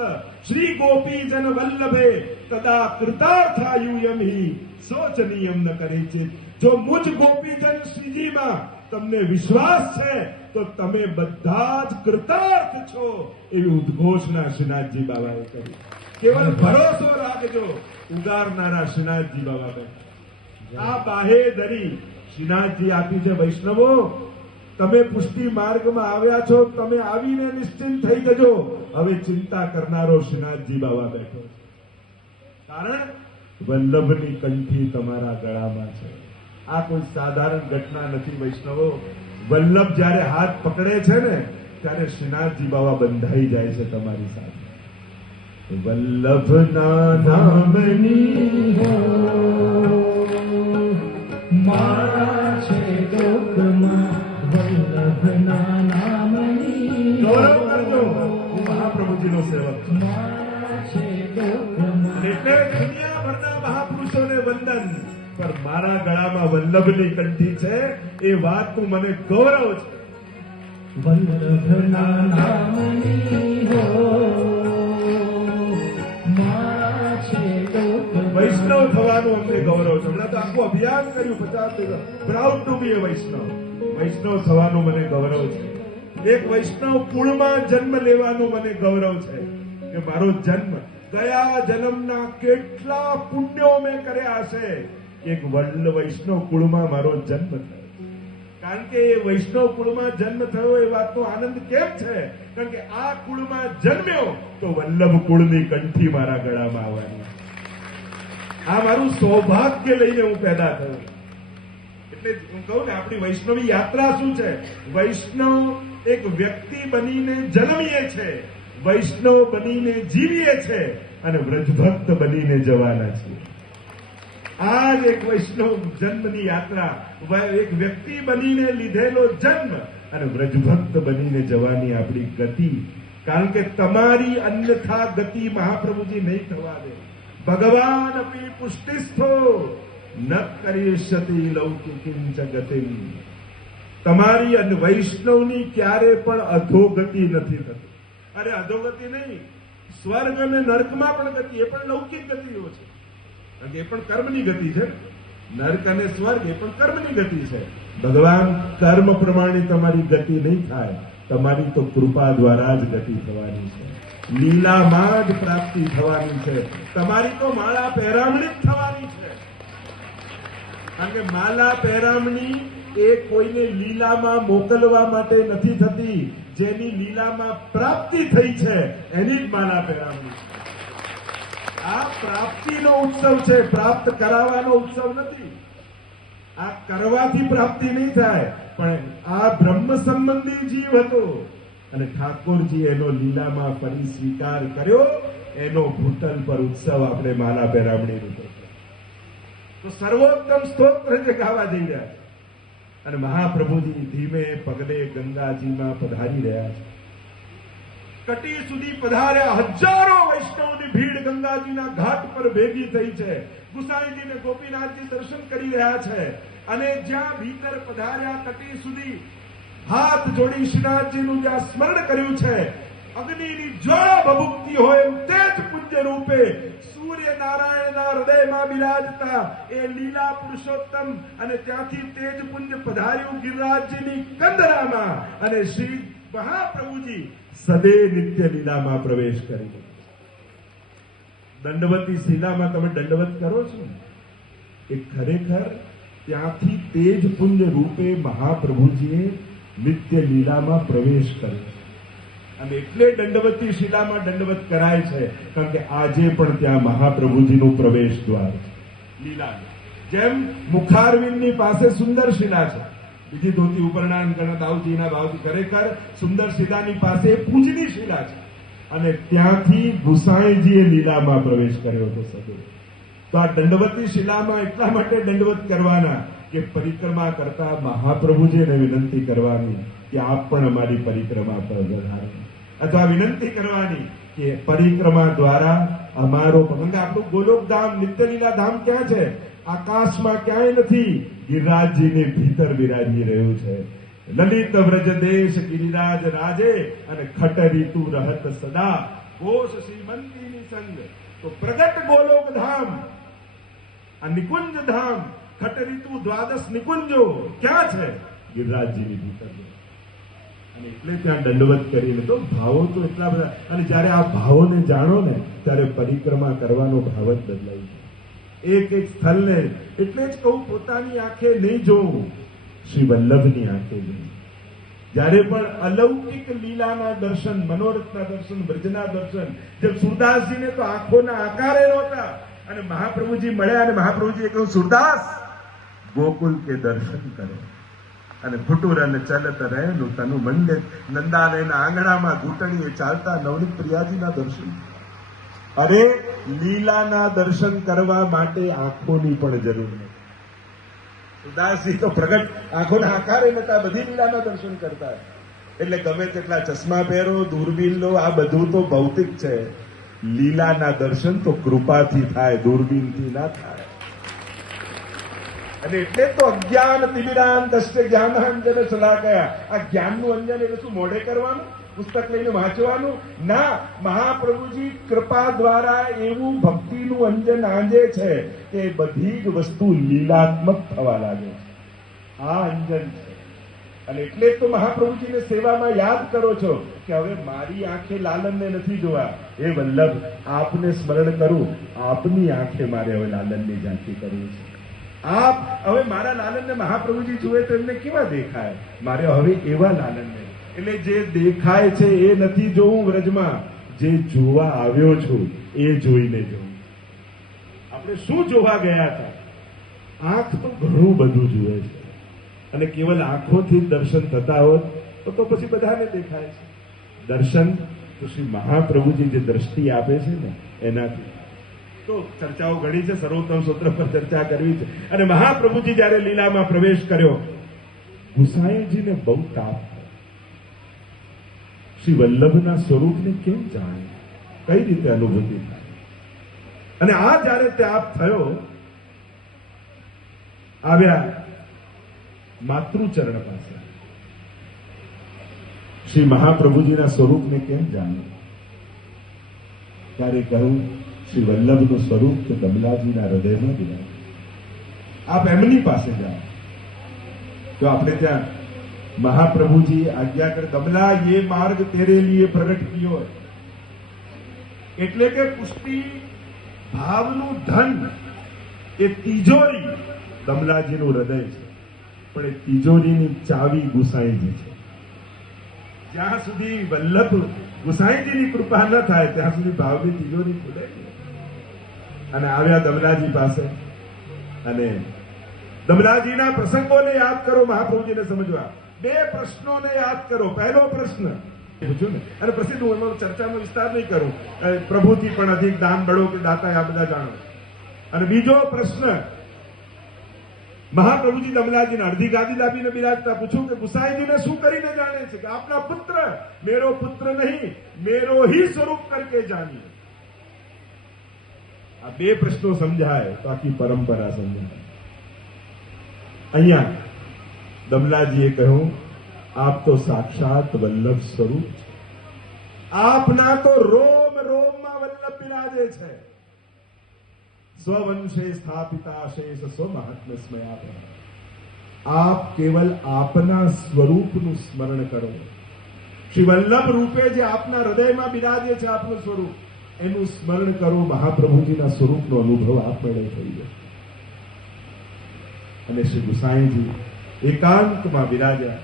શ્રી ગોપીજન વલ્લભે તદા કૃતાર્થાયુયમ હિ શોચનીયમ ન કરે છે. જો મુજ ગોપીજન શ્રીજીમાં તમને વિશ્વાસ છે તો તમે બધા જ કૃતાર્થ છો, એવી ઉદ્ઘોષણા શ્રીનાથજી બાબાએ કરી. કેવલ ભરોસો રાખજો, ઉગારનારા શ્રીનાથજી બાબા. આ બાહેધરી શ્રીનાથજી આપી છે. વૈષ્ણવો, તમે પુષ્ટિ માર્ગમાં આવ્યા છો, તમે આવીને નિશ્ચિંત થઈ જજો. હવે ચિંતા કરનારો શ્રીનાથજી બાબા બેઠો છે. કારણ વલ્લભની કંઠી તમારા ગળામાં છે. આ કોઈ સાધારણ ઘટના નથી વૈષ્ણવો. વલ્લભ જયારે હાથ પકડે છે ને ત્યારે શ્રીનાથજી બાબા બંધાઈ જાય છે તમારી સાથે. વલ્લભના નામની મારા છે ગોપમાં વલ્લભના નામની ગૌરવ કરજો. હું મહાપ્રભુજીનો સેવક છું. મારા છે ગોપમાં એટલે દુનિયાભરના મહાપુરુષોને વંદન, પણ મારા ગળામાં વલ્લભની કંઠી છે એ વાતનું મને ગૌરવ છે. વલ્લભના નામની હો મારા છે ગોપમાં. વૈષ્ણવ થવાનું અમને ગૌરવ છે. હમણાં તો આખું અભિયાન કર્યું 50 પ્રાઉડ ટુ બી એ વૈષ્ણવ. વૈષ્ણવ થવાનું મને ગૌરવ છે. એક વૈષ્ણવ કુળમાં જન્મ લેવાનું મને ગૌરવ છે કે મારો જન્મ ગયા જન્મના કેટલા પુણ્યો મેં કર્યા હશે, એક વૈષ્ણવ કુળમાં મારો જન્મ થયો. કારણ કે એ વૈષ્ણવ કુળમાં જન્મ થયો એ વાતનો આનંદ કેમ છે? કારણ કે આ કુળમાં જન્મ્યો તો વલ્લભ કુળની કંઠી મારા ગળામાં આવવાની. આ મારું સૌભાગ્ય લઈને હું પેદા થયો. એટલે હું કહું ને, આપણી વૈષ્ણવી યાત્રા શું છે? વૈષ્ણવ એક વ્યક્તિ બનીને જન્મીએ છે, વૈષ્ણવ બનીને જીવીએ છે અને વ્રજભક્ત બનીને જવાના છીએ. આ જ એક વૈષ્ણવ જન્મની યાત્રા. એક વ્યક્તિ બનીને લીધેલો જન્મ અને વ્રજભક્ત બનીને જવાની આપણી ગતિ. કારણ કે તમારી અન્યથા ગતિ મહાપ્રભુજી નહીં થવા દે. ભગવાન અપી પુષ્ટિસ્થો ન કરીષ્યતિ લૌકિકિંચ ગતિમ. તમારી અને વૈષ્ણવની ક્યારે પણ અધોગતિ નથી થતી. અરે અધોગતિ નહીં, સ્વર્ગ અને નર્કમાં પણ ગતિ, એ પણ લૌકિક ગતિઓ છે. કારણ કે એ પણ કર્મની ગતિ છે. નર્ક અને સ્વર્ગ એ પણ કર્મની ગતિ છે. ભગવાન કર્મ પ્રમાણે તમારી ગતિ નહીં થાય, તમારી તો કૃપા દ્વારા જ ગતિ થવાની છે. લીલામાં જ પ્રાપ્તિ થવાની છે. તમારી તો માળા પહેરામણી જ થવાની છે. કારણ કે માલા પહેરામણી એ કોઈને લીલામાં મોકલવા માટે નથી થતી. જેની લીલામાં પ્રાપ્તિ થઈ છે એની જ માલા પહેરાવવી. આ પ્રાપ્તિનો ઉત્સવ છે, પ્રાપ્ત કરાવવાનો ઉત્સવ નથી. આ કરવાથી પ્રાપ્તિ નહીં થાય, પણ આ બ્રહ્મ સંબંધી જીવ હતો અને ઠાકોરજી એનો લીલામાં ફરી સ્વીકાર કર્યો. એનો ભૂતલ પર ઉત્સવ આપણે માલા પહેરામણી રૂપે તો સર્વોત્તમ સ્તોત્ર જે ગાવા જઈ રહ્યા છે. અને મહાપ્રભુજી ધીમે પગલે ગંગાજીમાં પધારી રહ્યા છે. કટી સુધી પધાર્યા. હજારો વૈષ્ણવની ભીડ ગંગાજીના ઘાટ પર ભેગી થઈ છે. ગુસાઈજી ને ગોપીનાથજી દર્શન કરી રહ્યા છે. અને જ્યાં ભીતર પધાર્યા કટી સુધી હાથ જોડી શ્રીનાથજીનું જ્યાં સ્મરણ કર્યું છે, અગ્નિની જ્વાળા ભભૂકતી હોય એમ તેજ પુંજ રૂપે સૂર્ય નારાયણના હૃદયમાં બિરાજતા એ લીલા પુરુષોત્તમ અને ત્યાંથી તેજ પુંજ પધાર્યું ગિરિરાજજીની કંદરામાં. અને શ્રી મહાપ્રભુજી સદે નિત્ય લીલામાં પ્રવેશ કરી. દંડવતી શિલામાં તમે દંડવત કરો છો એ ખરેખર ત્યાંથી તેજ પુંજ રૂપે મહાપ્રભુજીએ નિત્ય લીલામાં પ્રવેશ કર્યો. અને એટલે દંડવતી શિલામાં દંડવત કરાય છે, કારણ કે આજે પણ ત્યાં મહાપ્રભુજીનું પ્રવેશ દ્વાર છે લીલા. જેમ મુખારવિંદની પાસે સુંદર શિલા છે, બીજી ધોતી ઉપરણા ગણતાવજીના ભાવથી ખરેખર સુંદર શિલાની પાસે પૂજની શિલા છે. અને ત્યાંથી ગુસાઈજીએ લીલામાં પ્રવેશ કર્યો હતો સદો. તો આ દંડવતી શિલામાં એટલા માટે દંડવત કરવાના કે પરિક્રમા કરતા મહાપ્રભુજીને વિનંતી કરવાની કે આપ પણ અમારી પરિક્રમા પર વધારો, અથવા વિનંતી કરવાની કે પરિક્રમા દ્વારા અમારો, કારણ કે આપણું ગોલોકધામ નિત્યલીલા ધામ ક્યાં છે? આકાશમાં ક્યાંય નથી, ગિરિરાજજીની ભીતર બિરાજી રહ્યું છે. લલિત વ્રજ દેશ ગિરિરાજ રાજે અને ખટ રીતુ રહત સદા ઘોષ શ્રીમંતીની સંગ. તો પ્રગટ ગોલોક ધામ, આ નિકુંજ ધામ, ખટ રીતુ દ્વાદશ નિકુંજો ક્યાં છે? ગિરિરાજજીની ભીતર. અને એટલે ત્યાં દંડવત કરીને તો ભાવો તો એટલા બધા. અને જયારે આ ભાવોને જાણો ને ત્યારે પરિક્રમા કરવાનો ભાવ જ બદલાય છે. એક એક સ્થળને એટલે જ કહું, પોતાની આંખે નહીં જોવું, શ્રી વલ્લભની આંખે જોવું. જયારે પણ અલૌકિક લીલાના દર્શન, મનોરથના દર્શન, બ્રજના દર્શન, જેમ સુરદાસજીને તો આંખોના આકારે નહોતા અને મહાપ્રભુજી મળ્યા અને મહાપ્રભુજીએ કહ્યું, સુરદાસ ગોકુલ કે દર્શન કરે. અને ફુટુરન ચલત રહેલું તનું મંદિર નંદાલયના આંગણામાં ઘૂંટણીએ ચાલતા નવનીત પ્રિયાજીના દર્શન. અરે લીલાના દર્શન કરવા માટે આંખોની પણ જરૂર નથી. સુદાસજી તો પ્રગટ આંખોના આકારે નતા, બધી લીલાના દર્શન કરતા. એટલે ગમે તેટલા ચશ્મા પહેરો, દૂરબીન લો, આ બધું તો ભૌતિક છે. લીલાના દર્શન તો કૃપાથી થાય, દૂરબીનથી ના થાય. અને એટલે તો અજ્ઞાન તિમિરાન દષ્ટ જ્ઞાનાંજન શલાકયા. આ જ્ઞાનનું અંજન એટલે શું? મોઢે કરવાનું, પુસ્તક લઈને વાંચવાનું ના. મહાપ્રભુજી કૃપા દ્વારા એવું ભક્તિનું અંજન આંજે છે કે બધી જ વસ્તુ લીલાત્મક થવા લાગે છે. આ અંજન છે. અને એટલે જ તો મહાપ્રભુજીને સેવામાં યાદ કરો છો કે હવે મારી આંખે લાલનને નથી જોવા, એ વલ્લભ આપને સ્મરણ કરું, આપની આંખે મારે હવે લાલનની ઝાંખી કરવી છે. આપ હવે મારા લાલનને મહાપ્રભુજી જુએ તો એમને કેવા દેખાય? મારે હવે એવા લાલનને. એટલે જે દેખાય છે એ નથી જોવું વ્રજમાં, જે જોવા આવ્યો છું એ જોઈને જોવું. આપણે શું જોવા ગયા હતા? આંખ તો ઘણું બધું જુએ છે. અને કેવલ આંખોથી જ દર્શન થતા હોત તો પછી બધાને દેખાય છે. દર્શન તો શ્રી મહાપ્રભુજી જે દ્રષ્ટિ આપે છે ને એનાથી. તો ચર્ચાઓ ઘણી છે, સર્વોત્તમ સૂત્ર પર ચર્ચા કરવી છે. અને મહાપ્રભુજી જયારે લીલામાં પ્રવેશ કર્યો, ગુસાઈજીને બહુ તાપ થયો. શ્રી વલ્લભના સ્વરૂપને કેમ જાણે, કઈ રીતે અનુભૂતિ થાય? અને આ જયારે તાપ થયો, આવ્યા માતૃચરણ પાસે. શ્રી મહાપ્રભુજીના સ્વરૂપને કેમ જાણે? ત્યારે કહ્યું, શ્રી વલ્લભનું સ્વરૂપ તો કમલાજીના હૃદયમાં બિરાજે. આપ એમની પાસે જાઓ. તો આપણે ત્યાં મહાપ્રભુજી આજ્ઞા કરે, કમલા ये मार्ग तेरे लिए प्रकट कियो है. એટલે કે પુષ્ટિ ભાવનું ધન, એ તિજોરી કમલાજીનું હૃદય છે. પણ એ તિજોરીની ચાવી ગુસાઈજી છે. જ્યાં સુધી વલ્લભ ગુસાઈજીની કૃપા ન થાય ત્યાં સુધી ભાવની તિજોરી ખુલે નહીં. અને આવ્યા દમલાજી પાસે, અને દમલાજીના પ્રસંગોને યાદ કરો, મહાપ્રભુજીને સમજવા. 2 પ્રશ્નોને યાદ કરો. પહેલો પ્રશ્ન પૂછ્યું ને, અને પ્રસિદ્ધ હું એમાં ચર્ચાનો વિસ્તાર નહીં કરું, પ્રભુથી પણ અધિક દાન બળો કે દાતા આ બધા જાણો. અને બીજો પ્રશ્ન, મહાપ્રભુજી દમલાજીને અડધી ગાદી દાબીને બિરાજતા પૂછ્યું કે ગુસાઈજીને શું કરીને જાણે છે? કે આપના પુત્ર, મેરો પુત્ર નહીં, મેરો ही સ્વરૂપ કરકે જાણીએ. આ 2 પ્રશ્નો સમજાય તો આખી પરંપરા સમજાય. અહીંયા દમલાજીએ કહ્યું, આપ તો સાક્ષાત વલ્લભ સ્વરૂપ છે. આપના તો રોમ રોમમાં વલ્લભ બિરાજે છે. સ્વવંશે સ્થાપિતા શેષ સ્વ મહાત્મ્ય સ્મયા. આપ કેવલ આપના સ્વરૂપનું સ્મરણ કરો. શ્રી વલ્લભ રૂપે જે આપના હૃદયમાં બિરાજે છે આપનું સ્વરૂપ, એનું સ્મરણ કરો. મહાપ્રભુજીના સ્વરૂપનો અનુભવ આપમેળે થઈ જશે. અને શ્રી ગુસાઈજી એકાંતમાં બિરાજ્યા.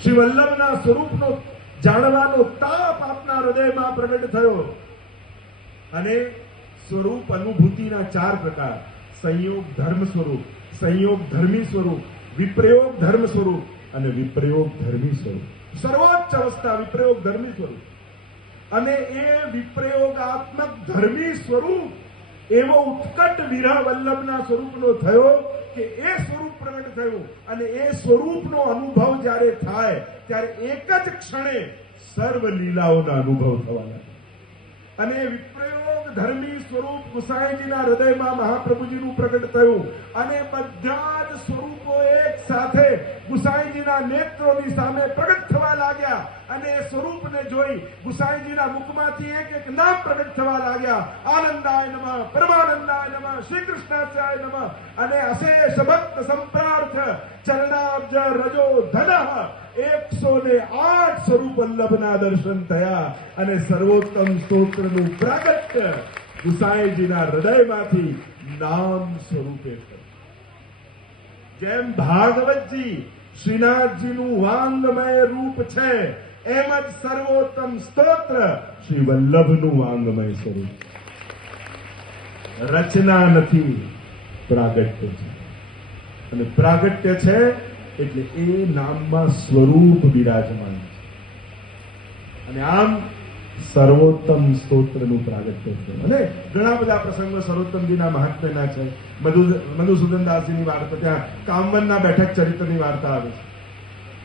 શ્રી વલ્લભના સ્વરૂપનો જાણવાનો તાપ આપના હૃદયમાં પ્રગટ થયો. અને સ્વરૂપ અનુભૂતિના 4 પ્રકાર: સંયોગ ધર્મ સ્વરૂપ, સંયોગ ધર્મી સ્વરૂપ, વિપ્રયોગ ધર્મ સ્વરૂપ અને વિપ્રયોગ ધર્મી સ્વરૂપ. સર્વોચ્ચ અવસ્થા વિપ્રયોગ ધર્મી સ્વરૂપ. અને એ વિપ્રયોગાત્મક ધર્મી સ્વરૂપ એવો ઉત્કટ વિરહ વલ્લભના સ્વરૂપનો થયો કે એ સ્વરૂપ પ્રગટ થયું. અને એ સ્વરૂપનો અનુભવ જ્યારે થાય ત્યારે એક જ ક્ષણે સર્વ લીલાઓના અનુભવ થવા લાગે. અને વિપ્રયોગ ધર્મી સ્વરૂપ ગુસાઈજીના હૃદયમાં મહાપ્રભુજીનું પ્રગટ થયું. અને બધા જ સ્વરૂપો એક સાથે ગુસાઈજીના નેત્રોની સામે પ્રગટ થવા લાગ્યા. અને એ સ્વરૂપને જોઈ ગુસાઈજીના મુખમાંથી એક એક નામ પ્રગટ થવા લાગ્યા. આનંદાય નમઃ, પરમાનંદાય નમઃ, શ્રી કૃષ્ણાચાર્ય નમઃ. અને અશેષ ભક્ત સંપ્રાર્થ ચરણાબ્જ રજો ધનઃ 108 સ્વરૂપ વલ્લભના દર્શન થયા. અને સર્વોત્તમ સ્તોત્રનું પ્રાગટ્ય ગુસાઈજીના હૃદયમાંથી નામ સ્વરૂપે થયું. જેમ ભાગવતજી શ્રીનાથજીનું વાંગમય રૂપ છે, એમ જ સર્વોત્તમ સ્તોત્ર શ્રી વલ્લભનું વાંગમય સ્વરૂપ. રચના નથી, પ્રાગટ્ય છે. અને પ્રાગટ્ય છે એટલે એ નામમાં સ્વરૂપ બિરાજમાન છે. અને આમ સર્વોત્તમ સ્તોત્રનું પ્રાગટ્ય છે. અને ઘણા બધા પ્રસંગો સર્વોત્તમજીના મહાત્મ્યના છે. મધુસૂદનદાસજીની વાર્તા, ત્યાં કામવનના બેઠક ચરિત્રની વાર્તા આવે છે.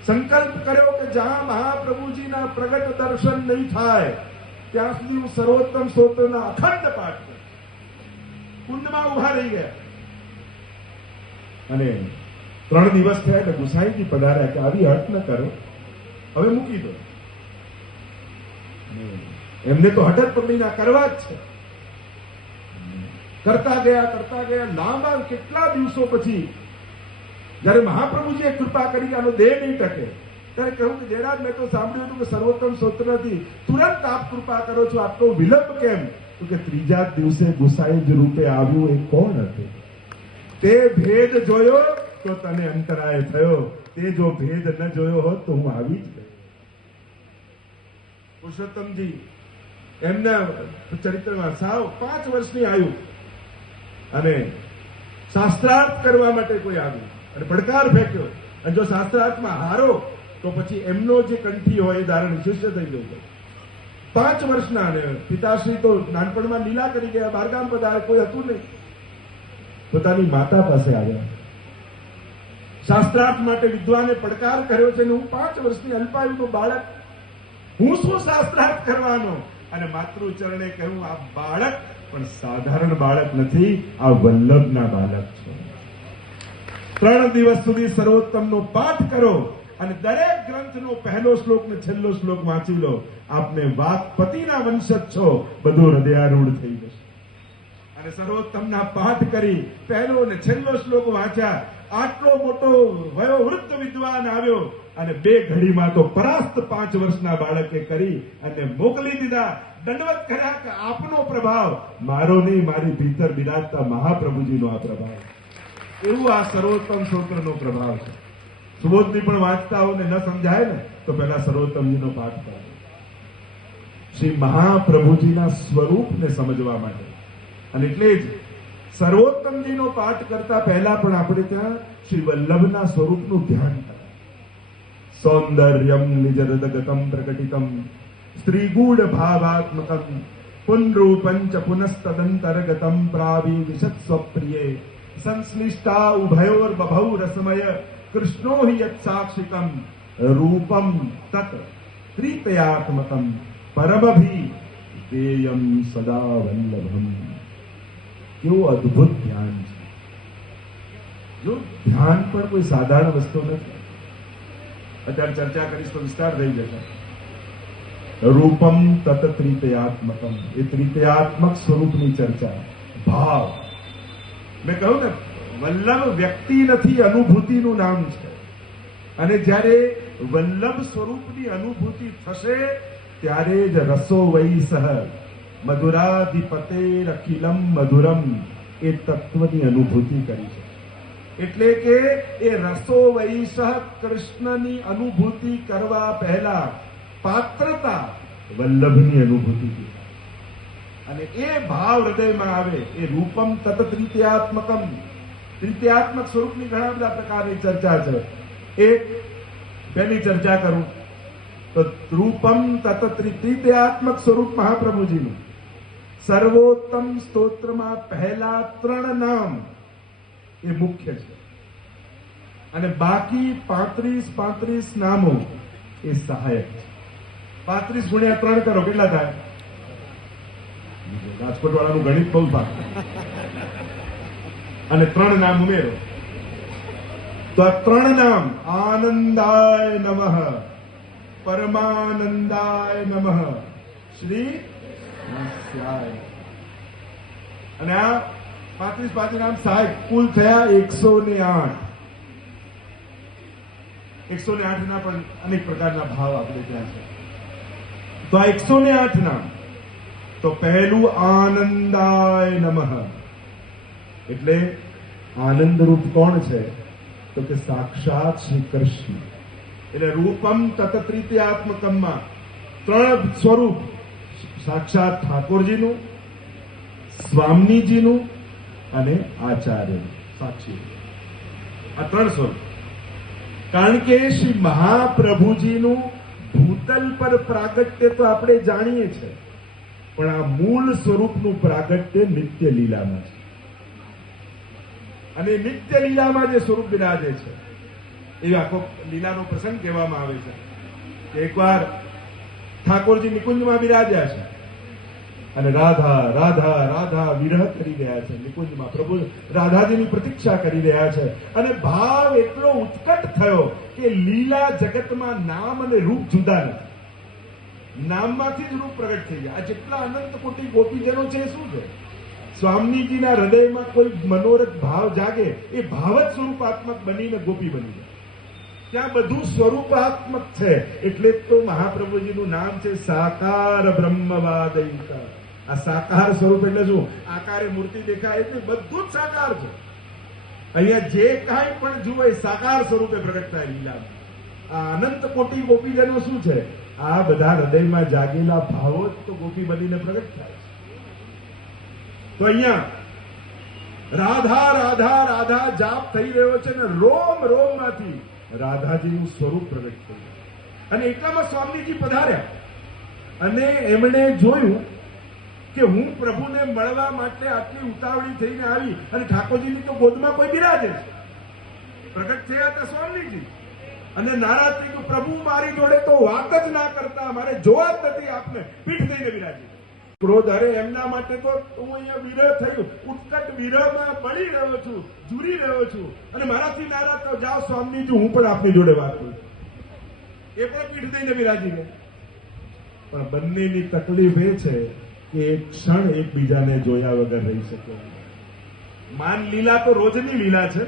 સંકલ્પ કર્યો કે જ્યાં મહાપ્રભુજીના પ્રગટ દર્શન નહીં થાય ત્યાં સુધી હું સર્વોત્તમ સ્તોત્રના અખંડ પાઠ કરું. કુંડમાં ઉભા રહી ગયા. અને 3 દિવસ થયા એટલે ગુસાઈજી પધાર્યા કે આવી હટ ન કરો, હવે મૂકી દો. એમને તો હઠ જ પકડીના કરવા જ છે. કરતા ગયા લાંબા કેટલા દિવસો પછી જયારે મહાપ્રભુજીએ કૃપા કરી આનો દેહ નહીં ટકે ત્યારે કહ્યું કે જયરાજ, મેં તો સાંભળ્યું હતું કે સર્વોત્તમ સ્તોત્રથી તુરંત આપ કૃપા કરો છો, આપનો વિલંબ કેમ? તો કે 3જા દિવસે ગુસાઈ જ રૂપે આવ્યું. એ કોણ હતું? તે ભેદ જોયો તો તને અંતરાય થયો, તે જો ભેદ ન જોયો હોત તો હું આવી જ ગયો. પુરુષોત્તમજી એમના ચરિત્રમાં સાવ 5 વર્ષની આયુ અને શાસ્ત્રાર્થ કરવા માટે કોઈ આવ્યું અને પડકાર ફેંક્યો. અને જો શાસ્ત્રાર્થમાં હારો તો પછી એમનો જે કંઠી હોય એ ધારણ શિષ્ય થઈ ગયો. 5 વર્ષના. અને પિતાશ્રી તો નાનપણમાં લીલા કરી ગયા, બારગામ પધારે, કોઈ હતું નહીં. પોતાની માતા પાસે આવ્યા. શાસ્ત્રાર્થ માટે વિદ્વાને પડકાર કર્યો છે, હું 5 વર્ષની અલ્પાયુનો બાળક, હું શું શાસ્ત્રાર્થ કરવાનો? અને માતૃચરણે કહ્યું, આ બાળક પણ સાધારણ બાળક નથી, આ વલ્લભના બાળક છે. 3 દિવસ સુધી સર્વોત્તમનો પાઠ કરો અને દરેક ગ્રંથનો પહેલો શ્લોક ને છેલ્લો શ્લોક વાંચી લો. આપને વાકપતિના વંશજ છો, બધું હૃદયારૂઢ થઈ જશે. અને સર્વોત્તમના પાઠ કરી પહેલો અને છેલ્લો શ્લોક વાંચ્યા. આટલો મોટો વયોવૃદ્ધ વિદ્વાન આવ્યો અને 2 ઘડીમાં તો પરાસ્ત 5 વર્ષના બાળકે કરી અને મોકલી દીધા. દંડવત કર્યા કે આપનો પ્રભાવ, મારો નહીં, મારી ભીતર બિરાજતા મહાપ્રભુજીનો આ પ્રભાવ. એવું આ સર્વોત્તમ સ્તોત્રનો પ્રભાવ છે. સુબોધની પણ વાંચતા હો ને ન સમજાય ને તો પહેલા સર્વોત્તમજીનો પાઠ કરો. શ્રી મહાપ્રભુજીના સ્વરૂપને સમજવા માટે. અને એટલે જ સર્વોત્તમજીનો પાઠ કરતા પહેલા પણ આપણે ત્યાં શ્રી વલ્લભના સ્વરૂપનું ધ્યાન કરાય. સૌંદર્યમ નિજરદગતમ પ્રકટિતમ સ્ત્રીગૂઢ ભાવાત્મકમ પુનરૂપંચ પુનસ્તદંતરગતમ પ્રાવી વિશદ સ્વપ્રિયે સંશ્લિષ્ટા ઉભયોર બભૌ રસમય કૃષ્ણો હિ યત સાક્ષિકમ રૂપમ તત ત્રિતયાત્મકમ પરમભી દેયમ સદા વલ્લભમ. કેવું અદ્ભુત ધ્યાન છે. જો ધ્યાન પણ કોઈ સાધારણ વસ્તુ નથી. અત્યારે ચર્ચા કરીશ તો વિસ્તાર થઈ જશે. રૂપમ તત ત્રિતયાત્મકમ, એ ત્રિતયાત્મક સ્વરૂપની ચર્ચા. ભાવ, મેં કહ્યું ને, વલ્લભ વ્યક્તિ નથી, અનુભૂતિનું નામ છે. અને જ્યારે વલ્લભ સ્વરૂપની અનુભૂતિ થશે ત્યારે જ રસો વૈ સહ મધુરાધિપતેર અખિલમ મધુરમ, એ તત્વની અનુભૂતિ કરી છે. એટલે કે એ રસો વૈ સહ કૃષ્ણની અનુભૂતિ કરવા પહેલા પાત્રતા વલ્લભની અનુભૂતિ છે. અને એ ભાવ હૃદયમાં આવે એ રૂપમ તત ત્રિતયાત્મકમ. ત્રિતયાત્મક સ્વરૂપની ઘણા બધા પ્રકારની ચર્ચા છે. એક પહેલી ચર્ચા કરું તો રૂપમ તત ત્રિતયાત્મક સ્વરૂપ મહાપ્રભુજીનું. સર્વોત્તમ સ્તોત્રમાં પહેલા 3 નામ એ મુખ્ય છે. અને બાકી 35 નામો એ સહાયક છે. 35 ગુણ્યા 3 કરો, કેટલા થાય? રાજકોટ વાળાનું ગણિત બહુ પાકું. અને 3 નામ ઉમેરો તો આ 3 નામ આનંદાય નમઃ, પરમાનંદાય નમઃ, શ્રી નમસ્યાય. અને આ 35 નામ સહાયક કુલ થયા 108. 108 ના પણ અનેક પ્રકારના ભાવ આપણે ત્યાં છે. તો આ 108 નામ. તો પહેલું આનંદાય નમઃ, એટલે આનંદરૂપ કોણ છે? તો કે સાક્ષાત શ્રી કૃષ્ણ. એટલે રૂપમ તત ત્રિતયાત્મકમમાં 3 સ્વરૂપ, સાક્ષાત ઠાકોરજીનું, સ્વામીજીનું અને આચાર્યનું, સાક્ષી. આ 3 સ્વરૂપ. કારણ કે શ્રી મહાપ્રભુજીનું ભૂતલ પર પ્રાગટ્ય તો આપણે જાણીએ છીએ, પણ આ મૂળ સ્વરૂપનું પ્રાગટ્ય નિત્ય લીલામાં છે. અને નિત્ય લીલામાં જે સ્વરૂપ બિરાજે છે એ આખો લીલાનો પ્રસંગ કહેવામાં આવે છે કે એકવાર ઠાકોરજી નિકુંજમાં બિરાજ્યા છે અને રાધા રાધા રાધા વિરહ કરી રહ્યા છે. નિકુંજમાં પ્રભુ રાધાજીની પ્રતીક્ષા કરી રહ્યા છે. અને ભાવ એટલો ઉત્કટ થયો કે લીલા જગતમાં નામ અને રૂપ જુદા નથી. નામમાંથી જ રૂપ પ્રગટ થઈ ગયા. આ જેટલા અનંત કોટી ગોપીજનો છે એ શું છે? સ્વામીજીના હૃદયમાં કોઈ મનોરથ ભાવ જાગે, એ ભાવ જ સ્વરૂપાત્મક બનીને ગોપી બની જાય. ત્યાં બધું સ્વરૂપાત્મક છે. એટલે જ તો મહાપ્રભુજીનું નામ છે સાકાર બ્રહ્મવાદયિકા. આ સાકાર સ્વરૂપ એટલે શું? આકારે મૂર્તિ દેખાય એટલે બધું જ સાકાર છે. અહીંયા જે કાંઈ પણ જુઓ એ સાકાર સ્વરૂપે પ્રગટ થાય લીલામાં. આ અનંત કોટી ગોપીજનો શું છે? આ બધા હૃદયમાં જાગેલા ભાવો જ તો ગોપી બનીને પ્રગટ થાય છે. તો અહીંયા રાધા રાધા રાધા જાપ થઈ રહ્યો છે ને રોમ રોમમાંથી રાધાજીનું સ્વરૂપ પ્રગટ થયું. અને એટલામાં સ્વામીજી પધાર્યા અને એમણે જોયું કે હું પ્રભુને મળવા માટે આટલી ઉતાવળી થઈને આવી અને ઠાકોરજીની તો ગોદમાં કોઈ બિરાજે છે. પ્રગટ થયા હતા સ્વામીજી અને નારાજ થઈ ગયું, પ્રભુ મારી જોડે તો વાત જ ના કરતા, મારે જોવા જ નથી આપને, પીઠ દઈને બિરાજી. ક્રોધ, અરે એમના માટે તો હું અહીંયા વિરહ થયું, ઉત્કટ વિરહમાં બળી રહ્યો છું, ઝૂરી રહ્યો છું અને મારાથી નારાજ તો જાઓ સ્વામીજી, હું પણ આપની જોડે વાત કરું. એ પણ પીઠ દઈને બિરાજી ગયા. પણ બંનેની તકલીફ એ છે કે એક ક્ષણ એકબીજાને જોયા વગર રહી શકે. માન લીલા તો રોજની લીલા છે,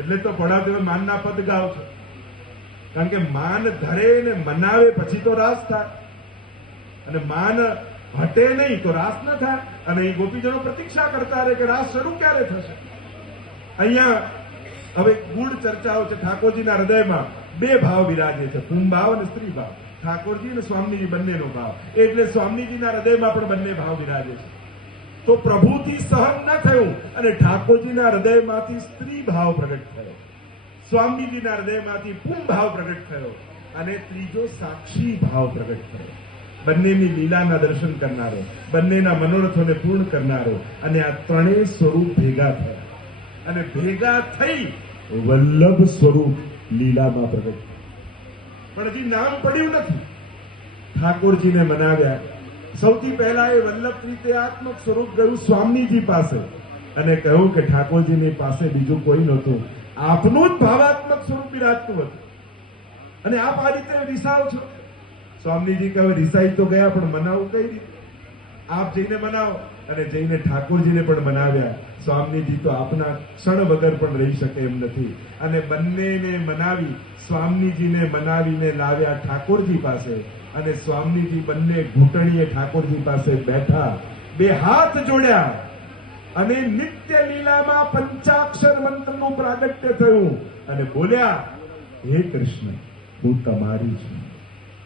એટલે તો પડાવે માનના પદ ગાવ છે. કારણ કે માન ધરે ને મનાવે પછી તો રાસ થાય, અને માન હટે નહીં તો રાસ ન થાય. અને એ ગોપીજનો પ્રતીક્ષા કરતા રહે કે રાસ શરૂ ક્યારે થશે. અહીંયા હવે ગૂઢ ચર્ચાઓ છે. ઠાકોરજીના હૃદયમાં બે ભાવ બિરાજે છે, પુંભાવ અને સ્ત્રી ભાવ. ઠાકોરજી અને સ્વામીજી બંનેનો ભાવ, એટલે સ્વામીજીના હૃદયમાં પણ બંને ભાવ બિરાજે છે. તો પ્રભુથી સહન ન થયું અને ઠાકોરજીના હૃદયમાંથી સ્ત્રી ભાવ પ્રગટ થયો, સ્વામીજીના હૃદયમાંથી પુંભાવ પ્રગટ થયો અને ત્રીજો સાક્ષી ભાવ પ્રગટ થયો. બંનેની લીલાના દર્શન કરનારો, બંનેના મનોરથોને પૂર્ણ કરનારો, અને આ ત્રણેય સ્વરૂપ ભેગા થયા અને ભેગા થઈ વલ્લભ સ્વરૂપ લીલામાં પ્રગટ થયું. પણ હજી નામ પડ્યું નથી. ઠાકોરજીને મનાવ્યા. સૌથી પહેલા એ વલ્લભ ત્રિતયાત્મક સ્વરૂપ ગયું સ્વામીજી પાસે અને કહ્યું કે ઠાકોરજીની પાસે બીજું કોઈ નહોતું, આપનું જ ભાવાત્મક સ્વરૂપ બિરાજતું હતું અને આપ આ રીતે રીસાવ છો. સ્વામીજી કહે રીસાઈ તો ગયા, પણ મનાવું કઈ રીતે? આપ જઈને મનાવો. અને જઈને ઠાકોરજીને પણ મનાવ્યા. સ્વામીજી તો આપના ક્ષણ વગર પણ રહી શકે એમ નથી અને બંનેને મનાવી, સ્વામીજીને મનાવીને લાવ્યા ઠાકોરજી પાસે અને સ્વામીજી બંને ઘૂંટણીએ ઠાકોરજી પાસે બેઠા, બે હાથ જોડ્યા અને નિત્ય લીલામાં પંચાક્ષર મંત્રનું પ્રાગટ્ય થયું અને બોલ્યા, હે કૃષ્ણ હું તમારી છું,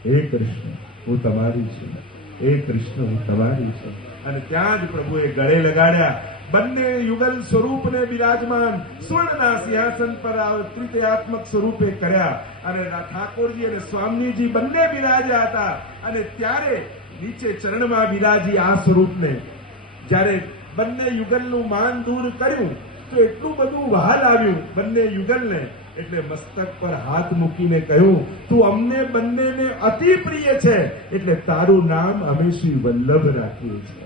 હે કૃષ્ણ હું તમારી છું, હે કૃષ્ણ હું તમારી છું. અને ત્યાં જ પ્રભુએ ગળે લગાડ્યા. બંને યુગલ સ્વરૂપને બિરાજમાન સ્વર્ણના સિંહાસન પર ત્રિતયાત્મક સ્વરૂપે કર્યા અને ઠાકોરજી અને સ્વામીજી બંને બિરાજ્યા હતા. અને ત્યારે નીચે ચરણમાં બિરાજી આ સ્વરૂપને જ્યારે બંને યુગલનું માન દૂર કર્યું તો એટલું બધું વહાલ આવ્યું બંને યુગલને, એટલે મસ્તક પર હાથ મૂકીને કહ્યું, તું અમને બંનેને અતિ પ્રિય છે એટલે તારું નામ અમે શ્રી વલ્લભ રાખ્યું છે.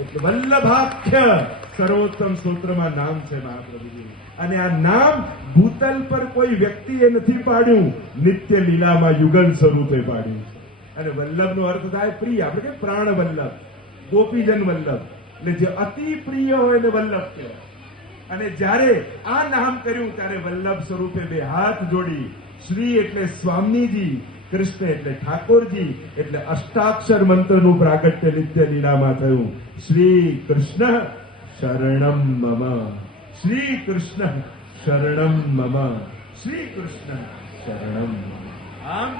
એટલે વલ્લભાખ્ય સર્વોત્તમ સ્તોત્રમાં નામ છે મહાપ્રભુજી. અને આ નામ ભૂતલ પર કોઈ વ્યક્તિએ નથી પાડ્યું, નિત્ય લીલામાં યુગલ સ્વરૂપે પાડ્યું છે. અને વલ્લભનો અર્થ થાય પ્રિય. આપણે કે પ્રાણ વલ્લભ, ગોપીજન વલ્લભ, એટલે જે અતિ પ્રિય હોય એને વલ્લભ કહેવાય. અને જ્યારે આ નામ કર્યું ત્યારે વલ્લભ સ્વરૂપે બે હાથ જોડી, શ્રી એટલે સ્વામીજી, કૃષ્ણ એટલે ઠાકોરજી, એટલે અષ્ટાક્ષર મંત્રનું પ્રાગટ્ય નિત્ય લીલામાં થયું. શ્રી કૃષ્ણ શરણમ મમ, શ્રી કૃષ્ણ શરણમ મમ, શ્રી કૃષ્ણ શરણમ મમ. આમ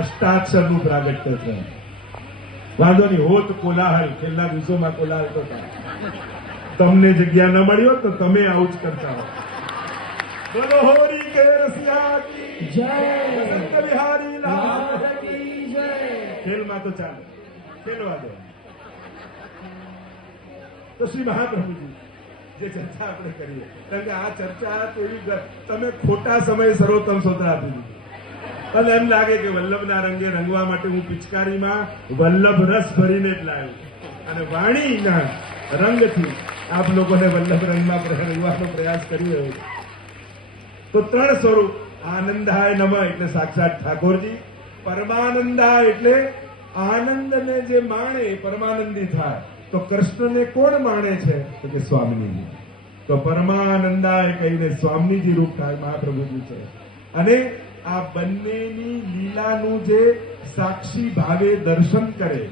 અષ્ટાક્ષરનું પ્રાગટ્ય છે. વાંધો નહીં, હોત કોલાહલ, છેલ્લા દિવસોમાં કોલાહલ તો થાય. તમને જગ્યા ન મળી હોત તો તમે આવું જ કરતા હો. બોલો હોરી કે રસિયા કી જય, વસંત વિહારી લાલ કી જય. ખેલમાં તો ચાલે, ખેલવા દો. તો શ્રી મહાપ્રભુજી જે ચર્ચા આપણે કરીએ, કારણ કે આ ચર્ચા તો એવી તમે ખોટા સમયે સર્વોત્તમ સ્તોત્ર આપી દીધું. અને એમ લાગે કે વલ્લભના રંગે રંગવા માટે હું પિચકારીમાં વલ્લભ રસ ભરીને જ લાવ્યો અને વાણીના રંગથી આપ લોકોને વલ્લભ રંગમાં રંગવાનો પ્રયાસ કરી રહ્યો. તો ત્રણ સ્વરૂપ, આનંદાય નમઃ એટલે સાક્ષાત ઠાકોરજી, પરમાનંદાય એટલે આનંદને જે માણે પરમાનંદી થાય. તો કૃષ્ણને કોણ માણે છે? તો કે સ્વામીજી. તો પરમાનંદાય કહીને સ્વામીજી રૂપ થાય મહાપ્રભુજી છે. અને આ બંનેની લીલાનું જે સાક્ષી ભાવે દર્શન કરે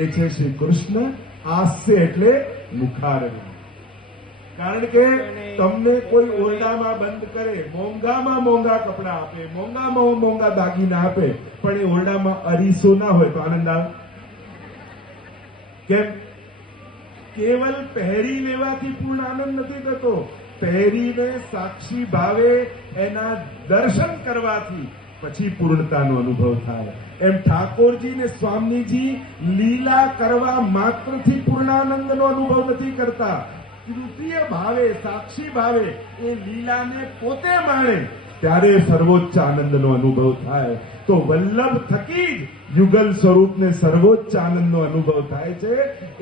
એ છે શ્રી કૃષ્ણ. હાસ્ય એટલે મુખારવિંદ. કારણ કે તમને કોઈ ઓરડામાં બંધ કરે, મોંઘામાં મોંઘા કપડા આપે, મોંઘામાં મોંઘા દાગીના આપે, પણ એ ઓરડામાં અરીસો ના હોય તો આનંદ આવે કેમ? કેવલ પહેરી લેવાથી પૂર્ણ આનંદ નથી થતો. પહેરીને સાક્ષી ભાવે એના દર્શન કરવાથી પછી પૂર્ણતાનો અનુભવ થાય. એમ ઠાકોરજી ને સ્વામીજી લીલા કરવા માત્રથી પૂર્ણાનંદનો અનુભવ નથી કરતા. તૃતીય ભાવે, સાક્ષી ભાવે એ લીલાને પોતે માણે ત્યારે સર્વોચ્ચ આનંદનો અનુભવ થાય. તો વલ્લભ થકી જ યુગલ સ્વરૂપને સર્વોચ્ચ આનંદનો અનુભવ થાય છે.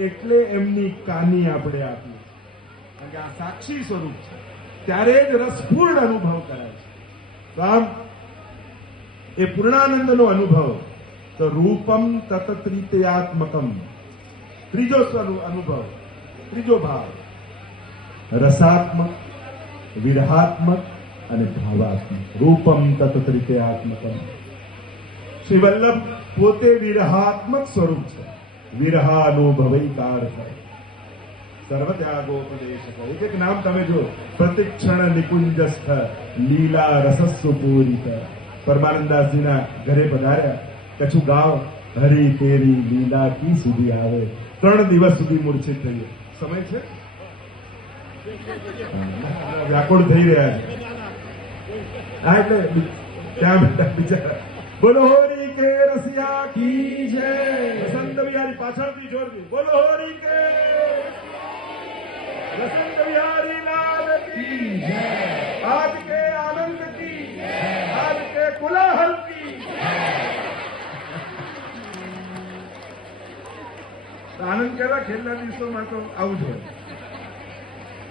એટલે એમની કાની આપણે આપી, કારણ કે આ સાક્ષી સ્વરૂપ છે, ત્યારે જ રસપૂર્ણ અનુભવ કરાય છે. તો આમ એ પૂર્ણાનંદનો અનુભવ. તો રૂપમ તત ત્રિતયાત્મકમ, ત્રીજો અનુભવ, ત્રીજો ભાવ, રસાત્મક, વિરહાત્મક અને ભાવાત્મક. રૂપમ તત ત્રિતયાત્મકમ. શ્રી વલ્લભ પોતે વિરહાત્મક સ્વરૂપ છે. વિરહાનુભવૈકાર છે. સર્વત્યાગોપદેશક. એક એક નામ તમે જો, પ્રતિક્ષણ નિકુંજસ્થ લીલા રસસ્સુ પૂરિત. પરમાનંદાસજીના ઘરે પધાર્યા, કછું ગાવ હરી તેરી લીલા કી સુધી આવે. 3 દિવસ સુધી મૂર્છિત થઈ ગયો. સમય છે, વ્યાકુળ થઈ રહ્યા છે. હા, એટલે ત્યાં બેઠા બિચારા. બોલો હોરી કે રસિયા કી જય. વસંત વિહારી પાછળથી જોરથી બોલો હોરી કે વસંત વિહારી લાલ કી જય. આજ કે આનંદ કી જય. આજ કે કોલાહલ કી જય. આનંદ કેવા છેલ્લા દિવસોમાં તો આવું જ હોય.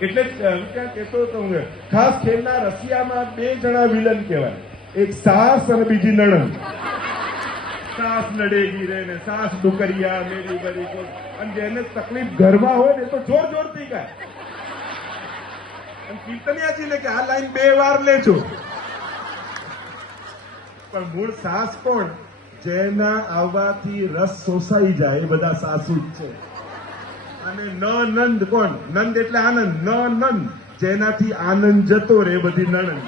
એટલે જ ક્યાં કહેતો હતો હું, ખાસ ખેલના રશિયામાં 2 જણા વિલન કહેવાય. એક સાસ અને બીજી નણંદ. સાસ લડેગી રે ને સાસ ડુકરિયા મેરી બરી કોઈ. અને જેને તકલીફ ઘરમાં હોય ને તો જોર જોરથી ગાય. અને કીર્તનિયાજીને કે આ લાઈન 2 વાર લેજો. પણ મૂળ સાસ કોણ? જેના આવવાથી રસ શોષાઈ જાય એ બધા સાસુ જ છે. અને નંદ કોણ? નંદ એટલે આનંદ. નંદ જેનાથી આનંદ જતો રહે એ બધી નણંદ.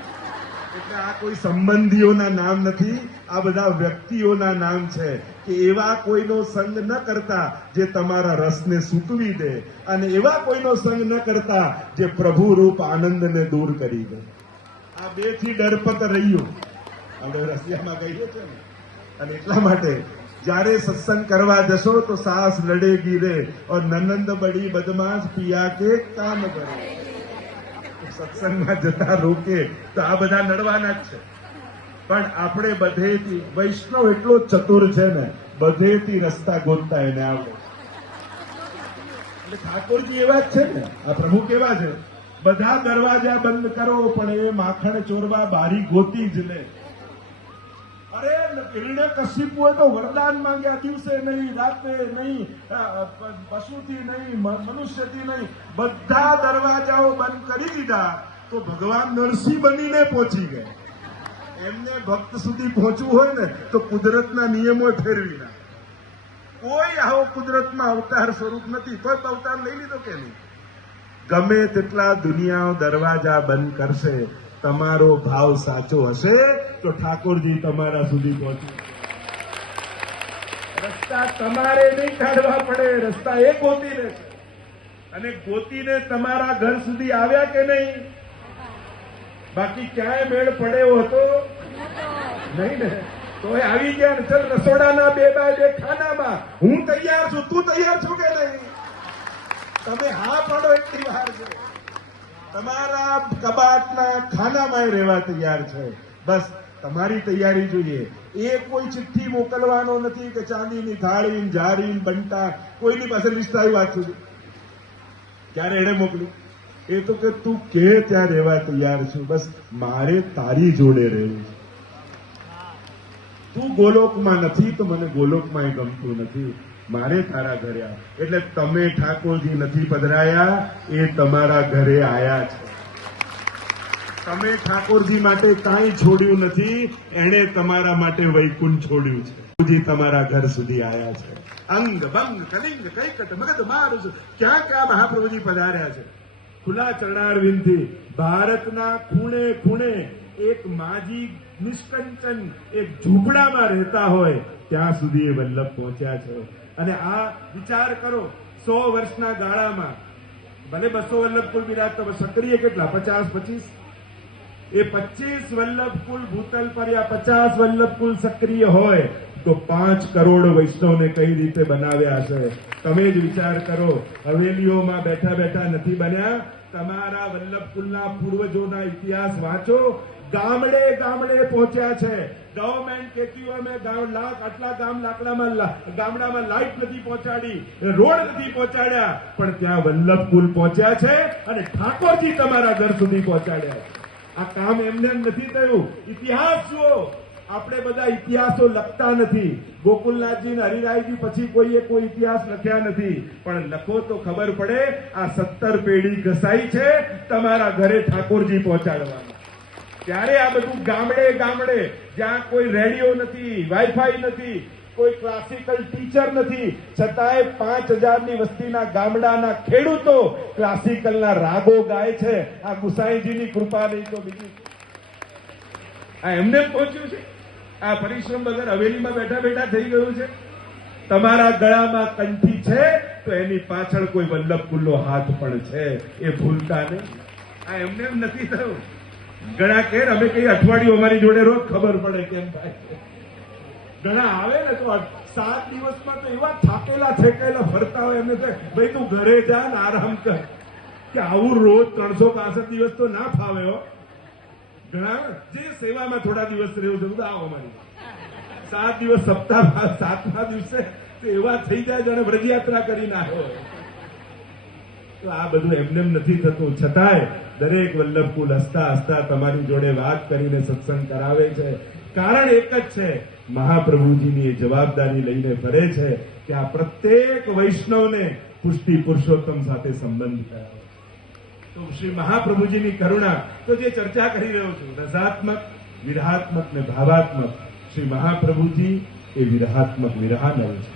એટલે આ કોઈ સંબંધીઓના નામ નથી, આ બધા વ્યક્તિઓના નામ છે. કે એવા કોઈનો સંગ ન કરતા જે તમારા રસને સૂકવી દે, અને એવા કોઈનો સંગ ન કરતા જે પ્રભુ રૂપ આનંદને દૂર કરી દે. આ 2 થી ડરપત રહ્યું. આપણે રશિયામાં કહીએ છીએ ને. અને એટલા માટે જ્યારે સત્સંગ કરવા જશો તો સાસ લડેગી રે ઓર નનંદ બડી બદમાશ પિયા કે કામ કરે. સત્સંગમાં જતા રોકે તો આ બધા નડવાના જ છે. પણ આપણે બધેથી, વૈષ્ણવ એટલો ચતુર છે ને, બધેથી રસ્તા ગોતતા એને આવડે. એટલે ઠાકોરજી એવા જ છે ને, આ પ્રમુખ એવા છે. બધા દરવાજા બંધ કરો પણ એ માખણ ચોરવા બારી ગોતી જ લે. અરે હિરણ્ય કશ્યપુએ તો વરદાન માંગ્યા, દિવસે નહીં, રાતે નહીં, પશુથી નહીં, મનુષ્યથી નહીં, બધા દરવાજાઓ બંધ કરી દીધા. તો ભગવાન નરસિંહ બનીને પહોંચી ગયા. એમને ભક્ત સુધી પહોંચવું હોય ને તો કુદરતના નિયમો ફેરવી નાખે. કોઈ આવો કુદરતમાં અવતાર સ્વરૂપ નથી. તો અવતાર લઈ લીધો કે નહીં? ગમે તેટલા દુનિયા દરવાજા બંધ કરશે, તમારો ભાવ સાચો હશે તો ઠાકોરજી તમારા સુધી પહોંચે. રસ્તા તમારે નહીં કાઢવા પડે, રસ્તા એ ગોતી લે છે. અને ગોતીને તમારા ઘર સુધી આવ્યા કે નહીં? બાકી ક્યાંય મેળ પડ્યો હતો નહીં ને? તો એ આવી ગયા ને. ચલ રસોડાના 2 બાય 2 ખાનામાં હું તૈયાર છું, તું તૈયાર છું કે નહીં? તમે હા પાડો એટલી વાર છે. તમારા કબાટના ખાનામાં રહેવા તૈયાર છે. બસ તમારી તૈયારી જોઈએ. એ કોઈ ચિઠ્ઠી મોકલવાનો નથી કે ચાંદીની થાળી, જારી, બંટા. કોઈની પાસે લિસ્ટ આવી વાત સુધી ક્યારે એને મોકલ્યું? એ તો કે તું કે ત્યાં રહેવા તૈયાર છું, બસ મારે તારી જોડે રહેવું છે. તું ગોલોકમાં નથી તો મને ગોલોકમાં ગમતું નથી. મારે તારા ઘરે આવ. એટલે તમે ઠાકોરજી નથી પધરાયા, એ તમારા ઘરે આયા છે. તમે ઠાકોરજી માટે કાંઈ છોડ્યું નથી, એણે તમારા માટે વૈકુંઠ છોડ્યું છે. ઠાકોરજી તમારા ઘર સુધી આયા છે. અંગ ભંગ કલિંગ કૈકટ મગધ મારું છું. ક્યાં ક્યાં મહાપ્રભુજી પધાર્યા છે. ખુલ્લા ચરણારવિંદથી ભારતના ખૂણે ખૂણે એક માજી નિષ્કંચન એક ઝૂંપડામાં રહેતા હોય ત્યાં સુધી એ વલ્લભ પહોંચ્યા છે. અને આ વિચાર કરો, 100 વર્ષના ગાળામાં ભલે 200 વલ્લભ કુલ બિરાજતા, સક્રિય કેટલા? 50-25. એ 25 વલ્લભ કુલ ભૂતલ પર યા 50 વલ્લભ કુલ સક્રિય હોય તો 5 કરોડ વૈષ્ણવને કઈ રીતે બનાવ્યા હશે? તમે જ વિચાર કરો. હવેલીઓમાં બેઠા બેઠા નથી બન્યા. તમારા વલ્લભ કુલના પૂર્વજોના ઇતિહાસ વાંચો. ગામડે ગામડે પહોંચ્યા છે. ગવર્મેન્ટ કહેતી હોય મેં આટલા ગામડામાં લાઇટ નથી પહોંચાડી, રોડ નથી પહોંચાડ્યા, પણ ત્યાં વલ્લભ કુલ પહોંચ્યા છે અને ઠાકોરજી તમારા ઘર સુધી પહોંચાડ્યા. આ કામ એમને નથી થયું. ઇતિહાસ જુઓ. આપણે બધા ઇતિહાસો લખતા નથી. ગોકુલનાથજી અને હરિરાયજી પછી કોઈએ કોઈ ઇતિહાસ લખ્યા નથી. પણ લખો તો ખબર પડે. આ 17 પેઢી ઘસાઈ છે તમારા ઘરે ઠાકોરજી પહોંચાડવામાં. ત્યારે આ બધું ગામડે ગામડે, જ્યાં કોઈ રેડિયો નથી, વાઈફાઈ નથી, કોઈ ક્લાસિકલ ટીચર નથી, છતાંય 5000ની વસ્તીના ગામડાના ખેડૂતો ક્લાસિકલના રાગો ગાય છે. આ ગુસાઈજીની કૃપા નહીં તો બીજી. આ એમને પહોંચ્યું છે. આ પરિશ્રમ વગર હવેલીમાં બેઠા બેઠા થઈ ગયું છે. તમારા ગળામાં કંઠી છે તો એની પાછળ કોઈ વલ્લભકુલનો હાથ પણ છે, એ ભૂલતા નહીં. આ એમને એમ નથી થયું. ઘણા કે અમે કઈ અઠવાડિયું અમારી જોડે રોજ ખબર પડે કેમ થાય. ઘણા આવે ને તો 7 દિવસમાં તો એવા થાકેલા થેકેલા ફરતા હોય, એમને થાય ભાઈ તું ઘરે જા ને આરામ કર. કે આવું રોજ 365 દિવસ તો ના ફાવે હો. ઘણા જે સેવામાં થોડા દિવસ રહ્યું છે આવો અમારી 7 દિવસ સપ્તાહ 7મા દિવસે તો એવા થઈ જાય જાણે વ્રજયાત્રા કરીને આવ્યો. તો આ બધું એમને નથી થતું. છતાંય દરેક વલ્લભકુલ હસતા હસતા તમારી જોડે વાત કરીને સત્સંગ કરાવે છે. કારણ એક જ છે, મહાપ્રભુજીની એ જવાબદારી લઈને ફરે છે કે આ પ્રત્યેક વૈષ્ણવને પુષ્ટિ પુરુષોત્તમ સાથે સંબંધ કરાવે. તો શ્રી મહાપ્રભુજીની કરુણા, તો જે ચર્ચા કરી રહ્યો છું, રસાત્મક, વિરહાત્મક ને ભાવાત્મક. શ્રી મહાપ્રભુજી એ વિરહાત્મક વિરહાનવ છે,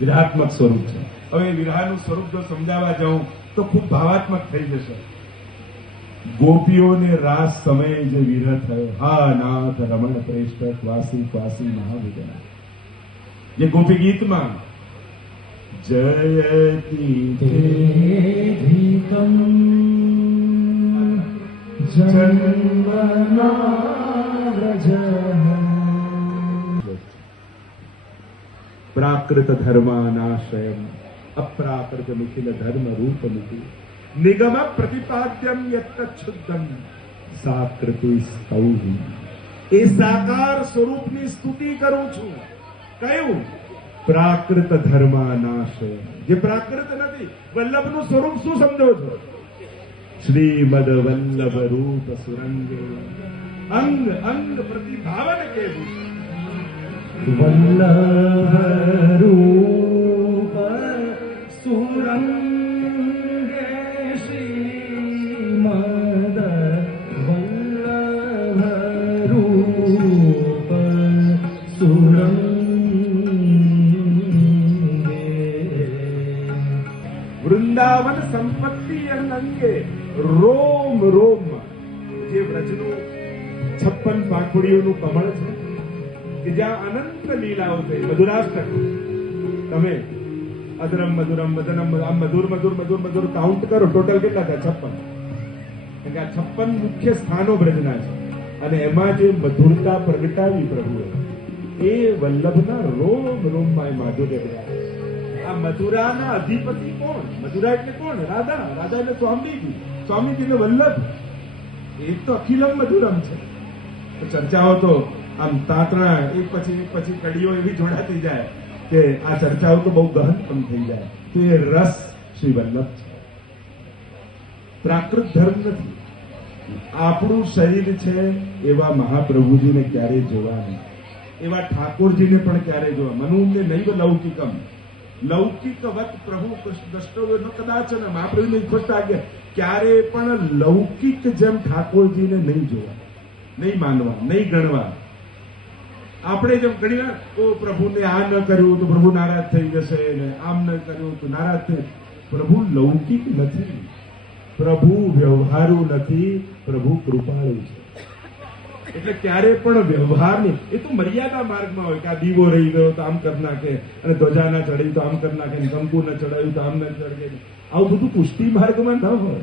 વિરહાત્મક સ્વરૂપ છે. હવે વિરહાનું સ્વરૂપ જો સમજાવવા જાઉં તો ખૂબ ભાવાત્મક થઈ જશે. ગોપીઓને રાસ સમયે જે વિરહ થયો, હા નાથ રમણ પ્રેષ્ઠ વાસી વાસી મહાવિદના, જે ગોપી ગીતમાં જયતી ધીતમ જન્મના વ્રજ પ્રાકૃત ધર્માનાશયમ અપ્રાકૃત નિખિલ ધર્મ રૂપમિતિ નિગમ પ્રતિપાદ્યમ યત્તચ્છુદ્ધમ સાકૃતિ સ્તૌહિ. એ સાકાર સ્વરૂપની સ્તુતિ કરું છું. કયું? પ્રાકૃત ધર્માનાશય. જે પ્રાકૃત નથી, વલ્લભનું સ્વરૂપ શું સમજો છો? શ્રીમદ વલ્લભ રૂપ સુરંગે અંગ અંગ પ્રતિભાવન કે વલ્લભ રૂપ સુરંગે શ્રીમદ વલ્લભ રૂપ સુરંગે વૃંદાવન સંપત્તિ અંગે રોમ રોમ જે વ્રજનું 56 પાંખુડીઓનું કમળ છે કે જ્યાં અનંત લીલાઓ થઈ. મધુરાષ્ટક તમે અધરમ મધુરમ મદનમ આમ મધુર મધુર મધુર મધુર કાઉન્ટ કરો, ટોટલ કેટલા થયા? 56. એટલે આ 56 મુખ્ય સ્થાનો બ્રજના છે. અને એમાં જે મધુરતા પ્રગટાવી પ્રભુએ, એ વલ્લભના રોમ રોમમાં એ માધુર્ય બિરાજે. આ મથુરાના અધિપતિ કોણ? મથુરા એટલે કોણ? રાધા. રાધા એટલે સ્વામીજી. સ્વામીજી એટલે વલ્લભ. એ તો અખિલમ મધુરમ છે. તો ચર્ચાઓ તો આમ તાતણા એક પછી કડીઓ એવી જોડાતી જાય કે આ ચર્ચાઓ તો બહુ ગહન પણ થઈ જાય. તો એ રસ શ્રી વલ્લભ છે, પ્રાકૃત ધર્મ નથી. આપણું શરીર છે એવા મહાપ્રભુજીને ક્યારેય જોવા નહીં, એવા ઠાકોરજીને પણ ક્યારેય જોવા. મનુને નૈવ લૌકિકમ, લૌકિકવત પ્રભુ કૃષ્ણ દ્રષ્ટવ્ય ન કદાચ મહાપ્રભુને ખોટા કે ક્યારે પણ લૌકિક જેમ ઠાકોરજીને નહીં જોવા, નહીં માનવા, નહીં ગણવા. આપણે જેમ ઘણી વાર પ્રભુને આ ન કર્યું તો પ્રભુ નારાજ થઈ જશે, ને આમ ન કર્યું તો નારાજ થઈ. પ્રભુ લૌકિક નથી, પ્રભુ વ્યવહારુ નથી, પ્રભુ કૃપાળુ છે. એટલે ક્યારે પણ વ્યવહારની, એ તો મર્યાદા માર્ગમાં હોય કે આ દીવો રહી ગયો તો આમ કરી નાખે, અને ધ્વજા ના ચડાવી તો આમ કરી નાખે, કંકુ ન ચડાવ્યું તો આમ ન ચડે. આવું બધું પુષ્ટિ માર્ગમાં ન હોય.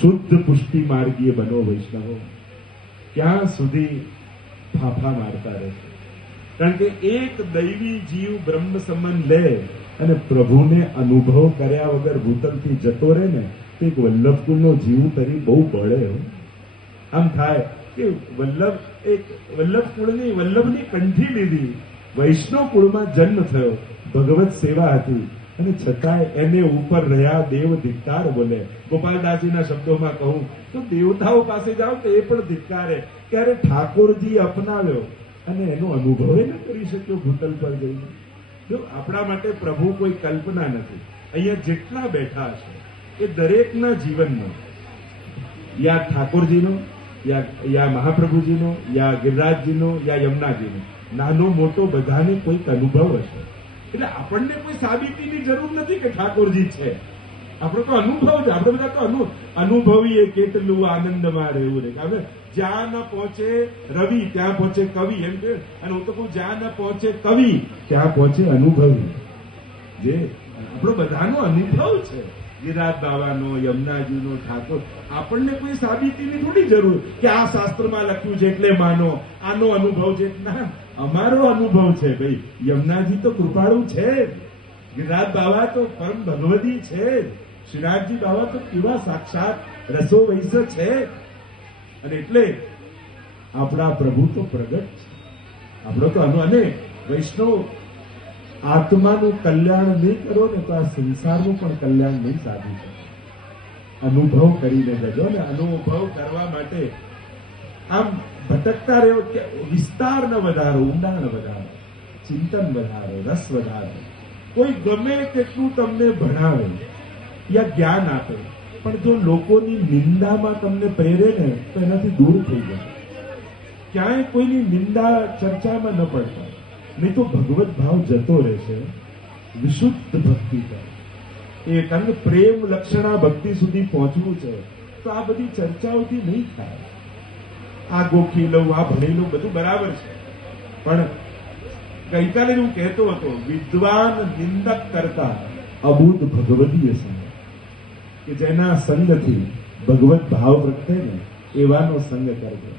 શુદ્ધ પુષ્ટિ માર્ગીય બનો વૈષ્ણવો. ક્યાં સુધી ફાફા મારતા રહેશે? કારણ કે એક દૈવી જીવ બ્રહ્મ સંબંધ લે અને પ્રભુને અનુભવ કર્યા વગર ભૂતલથી જતો રહે ને, તો એક વલ્લભકુલનો જીવ તરી બહુ બળે. આમ થાય કે વલ્લભ કુળની વલ્લભની કંઠી લીધી, વૈષ્ણવ કુળમાં જન્મ થયો, ભગવત સેવા હતી, અને છતાંય એને ઉપર રહ્યા દેવ ધિક્કાર બોલે. ગોપાલદાસજીના શબ્દોમાં કહું તો દેવતાઓ પાસે જાઓ તો એ પણ ધિક્કારે. ક્યારે ઠાકોરજી અપનાવ્યો અને એનો અનુભવ ન કરી શક્યો ભૂતલ પર જઈને. જો આપણા માટે પ્રભુ કોઈ કલ્પના નથી. અહીંયા જેટલા બેઠા છે એ દરેકના જીવનનો, યા ઠાકોરજીનો, યા મહાપ્રભુજીનો, યા ગિરિરાજજીનો, યા યમુનાજીનો, નાનો મોટો બધાને કોઈક અનુભવ હશે. એટલે આપણને કોઈ સાબિતીની જરૂર નથી કે ઠાકોરજી છે. આપણો તો અનુભવ છે. આપણે બધા તો અનુભવીએ કેટલું આનંદમાં રહેવું રહે. હવે જ્યાં ન પહોંચે રવિ ત્યાં પહોંચે કવિ, એમ કે, અને હું તો કહું જ્યાં ન પહોંચે કવિ ત્યાં પહોંચે અનુભવી. જે આપણો બધાનો અનુભવ છે, ગિરિરાજ બાવાનો, યમુનાજીનો, ઠાકોર. આપણને કોઈ સાબિતીની થોડી જરૂર કે આ શાસ્ત્રમાં લખ્યું છે એટલે માનો, આનો અનુભવ છે. ના, અમારો અનુભવ છે ભાઈ. યમુનાજી તો કૃપાળુ છે, ગિરિરાજ બાવા તો પરમ ભગવતી છે, શ્રીનાથજી બાવા તો કેવા સાક્ષાત રસો વૈશ્ય છે. અને એટલે આપણા પ્રભુ તો પ્રગટ છે. આપણો તો અને વૈષ્ણવ આત્માનું કલ્યાણ નહીં કરો ને તો આ સંસારનું પણ કલ્યાણ નહીં સાધી શકે. અનુભવ કરીને જજો ને. અનુભવ કરવા માટે આમ ભટકતા રહ્યો કે વિસ્તાર ન વધારો, ઊંડાણ વધારો, ચિંતન વધારો, રસ વધારો. કોઈ ગમે તેટલું તમને ભણાવે યા જ્ઞાન આપે, પણ જો લોકોની નિંદામાં તમને પ્રેરે ને તો એનાથી દૂર થઈ જાય. ક્યાંય કોઈની નિંદા ચર્ચામાં ન પડતા, નહીં તો ભગવત ભાવ જતો રહેશે. વિશુદ્ધ ભક્તિ કરે એ, કારણ કે પ્રેમ લક્ષણા ભક્તિ સુધી પહોંચવું છે તો આ બધી ચર્ચાઓથી નહીં થાય. આ ગોખી લઉં, આ ભણી લઉં, બધું બરાબર છે, પણ ગઈકાલે હું કહેતો હતો, વિદ્વાન નિંદક કરતા અબૂધ ભગવદીય સંગ, કે જેના સંગથી ભગવત ભાવ પ્રગટે ને એવાનો સંગ કરજો.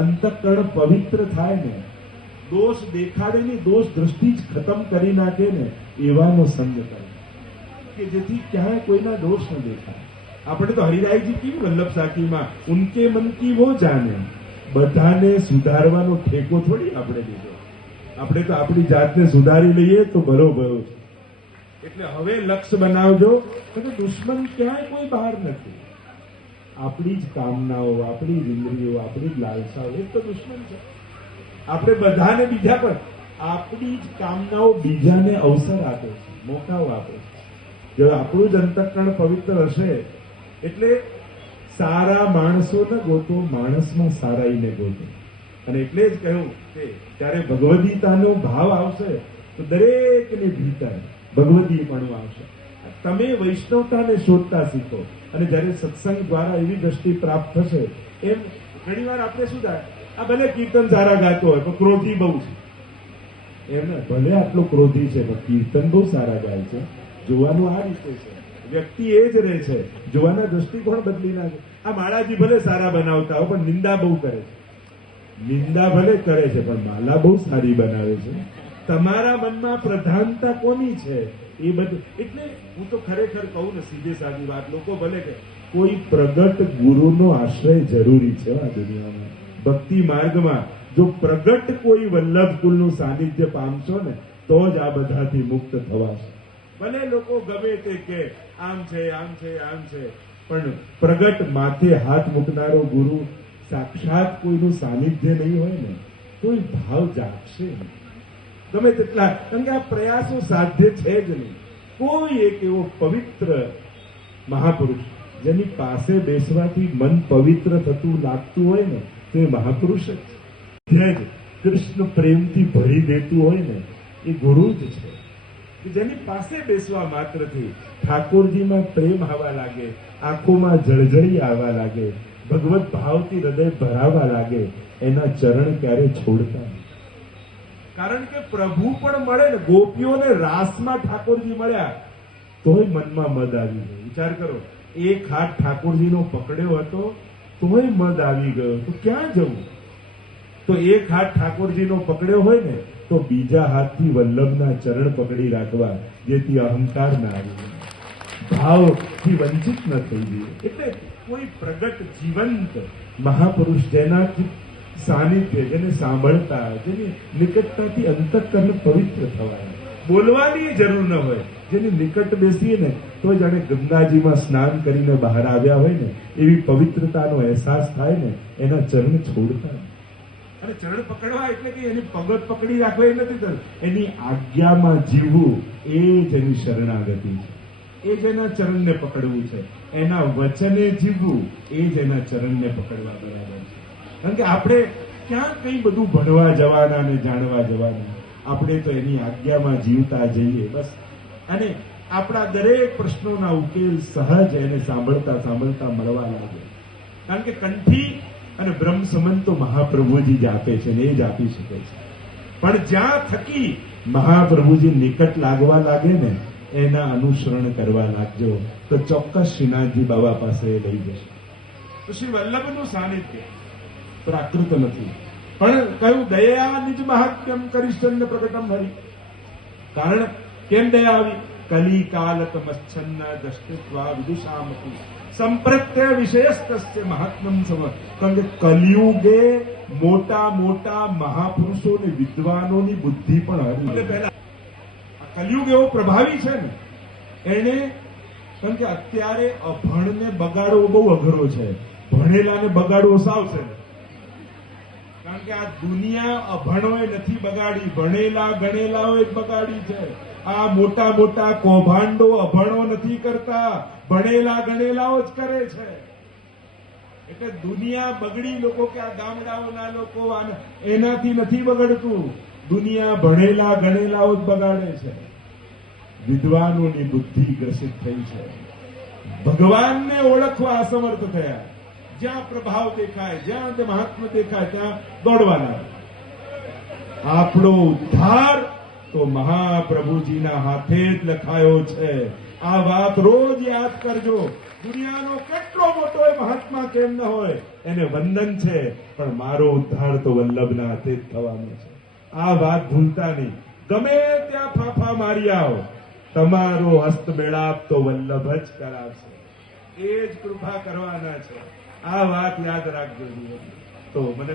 અંતઃકરણ પવિત્ર થાય ને, દોષ દેખાડે ની દોષ દ્રષ્ટિ જ ખતમ કરી નાખે ને એવાનો સંગ કરે, કે જેથી ક્યાંય કોઈના દોષ ન દેખાય. આપણે તો હરિરાયજી કેમ વલ્લભ સાખીમાં ઉનકે મન કી વો જાને, બધાને સુધારવાનો ઠેકો થોડી આપણે લીધો. આપણે તો આપણી જાતને સુધારી લઈએ તો બરોબર છે. એટલે હવે લક્ષ્ય બનાવજો કે દુશ્મન ક્યાંય કોઈ બહાર નથી. આપણી જ કામનાઓ, આપણી જ ઇન્દ્રિયો, આપણી જ લાલસાઓ એ તો દુશ્મન છે. આપણે બધાને બીજા પર આપણી જ કામનાઓ બીજાને અવસર આપે છે, મોકાઓ આપે છે. જો આપણું જ અંતઃકરણ પવિત્ર હશે એટલે સારા માણસોને ગોતો, માણસમાં સારાઈને ગોતો. અને એટલે જ કહ્યું કે ત્યારે ભગવદગીતાનો ભાવ આવશે તો દરેકની ભીતર ભગવદીપણું આવશે. તમે વૈષ્ણવતાને શોધતા શીખો, અને જ્યારે સત્સંગ દ્વારા એવી દ્રષ્ટિ પ્રાપ્ત થશે. એમ ઘણી વાર આપણે શું થાય, આ ભલે કીર્તન સારા ગાતો હોય પણ ક્રોધી બહુ છે, એમ ને, ભલે આટલો ક્રોધી છે પણ કીર્તન બહુ સારા ગાય છે. જોવાનું આ રીતે છે, વ્યક્તિ એ જ રહે છે, જોવાના દ્રષ્ટિકોણ બદલી નાખે. આ માળાજી ભલે સારા બનાવતા હોય પણ નિંદા બહુ કરે છે. નિંદા ભલે કરે છે પણ માલા બહુ સારી બનાવે છે. તમારા મનમાં પ્રધાનતા કોની છે એ બધું. એટલે હું તો ખરેખર કહું ને, સીધે સાદી વાત, લોકો ભલે કે કોઈ પ્રગટ ગુરુનો આશ્રય જરૂરી છે આ દુનિયામાં. ભક્તિ માર્ગમાં જો પ્રગટ કોઈ વલ્લભ કુલનું સાનિધ્ય પામશો ને તો જ આ બધાથી મુક્ત થવાશે. ભલે લોકો ગમે તે કે આમ છે, આમ છે, આમ છે, પણ પ્રગટ માથે હાથ મૂકનારો ગુરુ સાક્ષાત કોઈનું સાનિધ્ય નહીં હોય ને કોઈ ભાવ જાગશે નહીં. ગમે તેટલા, કારણ કે આ પ્રયાસો સાધ્ય છે જ નહીં. કોઈ એક એવો પવિત્ર મહાપુરુષ જેની પાસે બેસવાથી મન પવિત્ર થતું લાગતું હોય ને તો એ મહાપુરુષ જ છે. કૃષ્ણ પ્રેમથી ભરી દેતું હોય ને એ ગુરુ જ છે. જેની પાસે બેસવા માત્રથી ઠાકોરજીમાં પ્રેમ આવવા લાગે, આંખોમાં જળજળી આવવા લાગે, ભગવત ભાવથી હૃદય ભરાવા લાગે, એના ચરણ ક્યારે છોડતા નહીં. કારણ કે પ્રભુ પણ મળે ને, ગોપીઓને રાસમાં ઠાકોરજી મળ્યા તોય મનમાં મદ આવી ગયો. વિચાર કરો, એક હાથ ઠાકોરજીનો પકડ્યો હતો તોય મદ આવી ગયો, તો ક્યાં જવું? તો એક હાથ ઠાકોરજીનો પકડ્યો હોય ને તો બીજા હાથથી વલ્લભના ચરણ પકડી રાખવા, જેથી અહંકાર ના આવી જાય, ભાવથી વંચિત ન થઈ જાય. એટલે કોઈ પ્રગટ જીવંત મહાપુરુષ જેનાથી સાનિધ્ય, જેને સાંભળતા, જેની નિકટતાથી અંતઃકરણ પવિત્ર થવાય, બોલવાની જરૂર ન હોય, જેની નિકટ બેસીએ ને તો જાણે ગંગાજીમાં સ્નાન કરીને બહાર આવ્યા હોય ને એવી પવિત્રતાનો અહેસાસ થાય ને, એના ચરણ છોડતા. અને ચરણ પકડવા એટલે કે એની પગત પકડી રાખવા એ નથી થતું, એની આજ્ઞામાં જીવવું એ જ એની શરણાગતિ છે. એ જ એના ચરણને પકડવું છે. એના વચને જીવવું એ જ એના ચરણને પકડવા બરાબર છે. કારણ કે આપણે ક્યાં કઈ બધું ભણવા જવાના ને જાણવા જવાના, આપણે તો એની આજ્ઞામાં જીવતા જઈએ બસ. અને આપણા દરેક પ્રશ્નોના ઉકેલ સહજ એને સાંભળતા સાંભળતા મળવા લાગે. કારણ કે કંઠી અને બ્રહ્મ સમન તો મહાપ્રભુજી જ આપે છે ને એ જ આપી શકે છે. પણ જ્યાં થકી મહાપ્રભુજી નિકટ લાગવા લાગે ને એના અનુસરણ કરવા લાગજો તો ચોક્કસ શ્રીનાથજી બાબા પાસે લઈ જશે. તો શ્રી વલ્લભનું સાનિધ્ય પ્રાકૃત નથી, પણ કયું દયા નિજ મહાત્મ્યમ કરિષ્ઠન્ન પ્રકટમ હરી. કારણ કેમ દયા આવી? કલી કાલક મચ્છન્ન દષ્ટિત્વા વિદુષામપી સંપ્રત્ય વિષયસ્તસ્ય મહાત્મ્યમ સમ. કારણ કે કલિયુગે મોટા મોટા મહાપુરુષો ને વિદ્વાનોની બુદ્ધિ પણ હરી. પહેલા કલિયુગ એવો પ્રભાવી છે ને એને, કારણ કે અત્યારે અભણને બગાડવો બહુ અઘરો છે, ભણેલાને બગાડવો સાવ છે. કારણ કે આ દુનિયા અભણોએ નથી બગાડી, ભણેલા ગણેલાઓએ જ બગાડી છે. આ મોટા મોટા કૌભાંડો અભણો નથી કરતા, ભણેલા ગણેલાઓ જ કરે છે. એટલે દુનિયા બગડી, લોકો કે આ ગામડાઓના લોકો એનાથી નથી બગડતું, દુનિયા ભણેલા ગણેલાઓ જ બગાડે છે. વિદ્વાનોની બુદ્ધિ ગ્રસિત થઈ છે, ભગવાનને ઓળખવા અસમર્થ થયા. જ્યાં પ્રભાવ દેખાય, જ્યાં તે મહાત્મા દેખાય ત્યાં દોડવાના. આપણો ઉદ્ધાર તો મહાપ્રભુજીના હાથે જ લખાયો છે. આ વાત રોજ યાદ કરજો. દુનિયાનો કેટલો મોટો મહાત્મા કેમ ન હોય, એને વંદન છે, પણ મારો ઉદ્ધાર તો વલ્લભના હાથે જ થવાનો છે. આ વાત ભૂલતા નહીં. ગમે ત્યાં ફાફા મારી આવો, તમારો હસ્તમેળાપ તો વલ્લભ જ કરાવશે. એ જ કૃપા કરવાના છે. આ વાત યાદ રાખજો. તો મને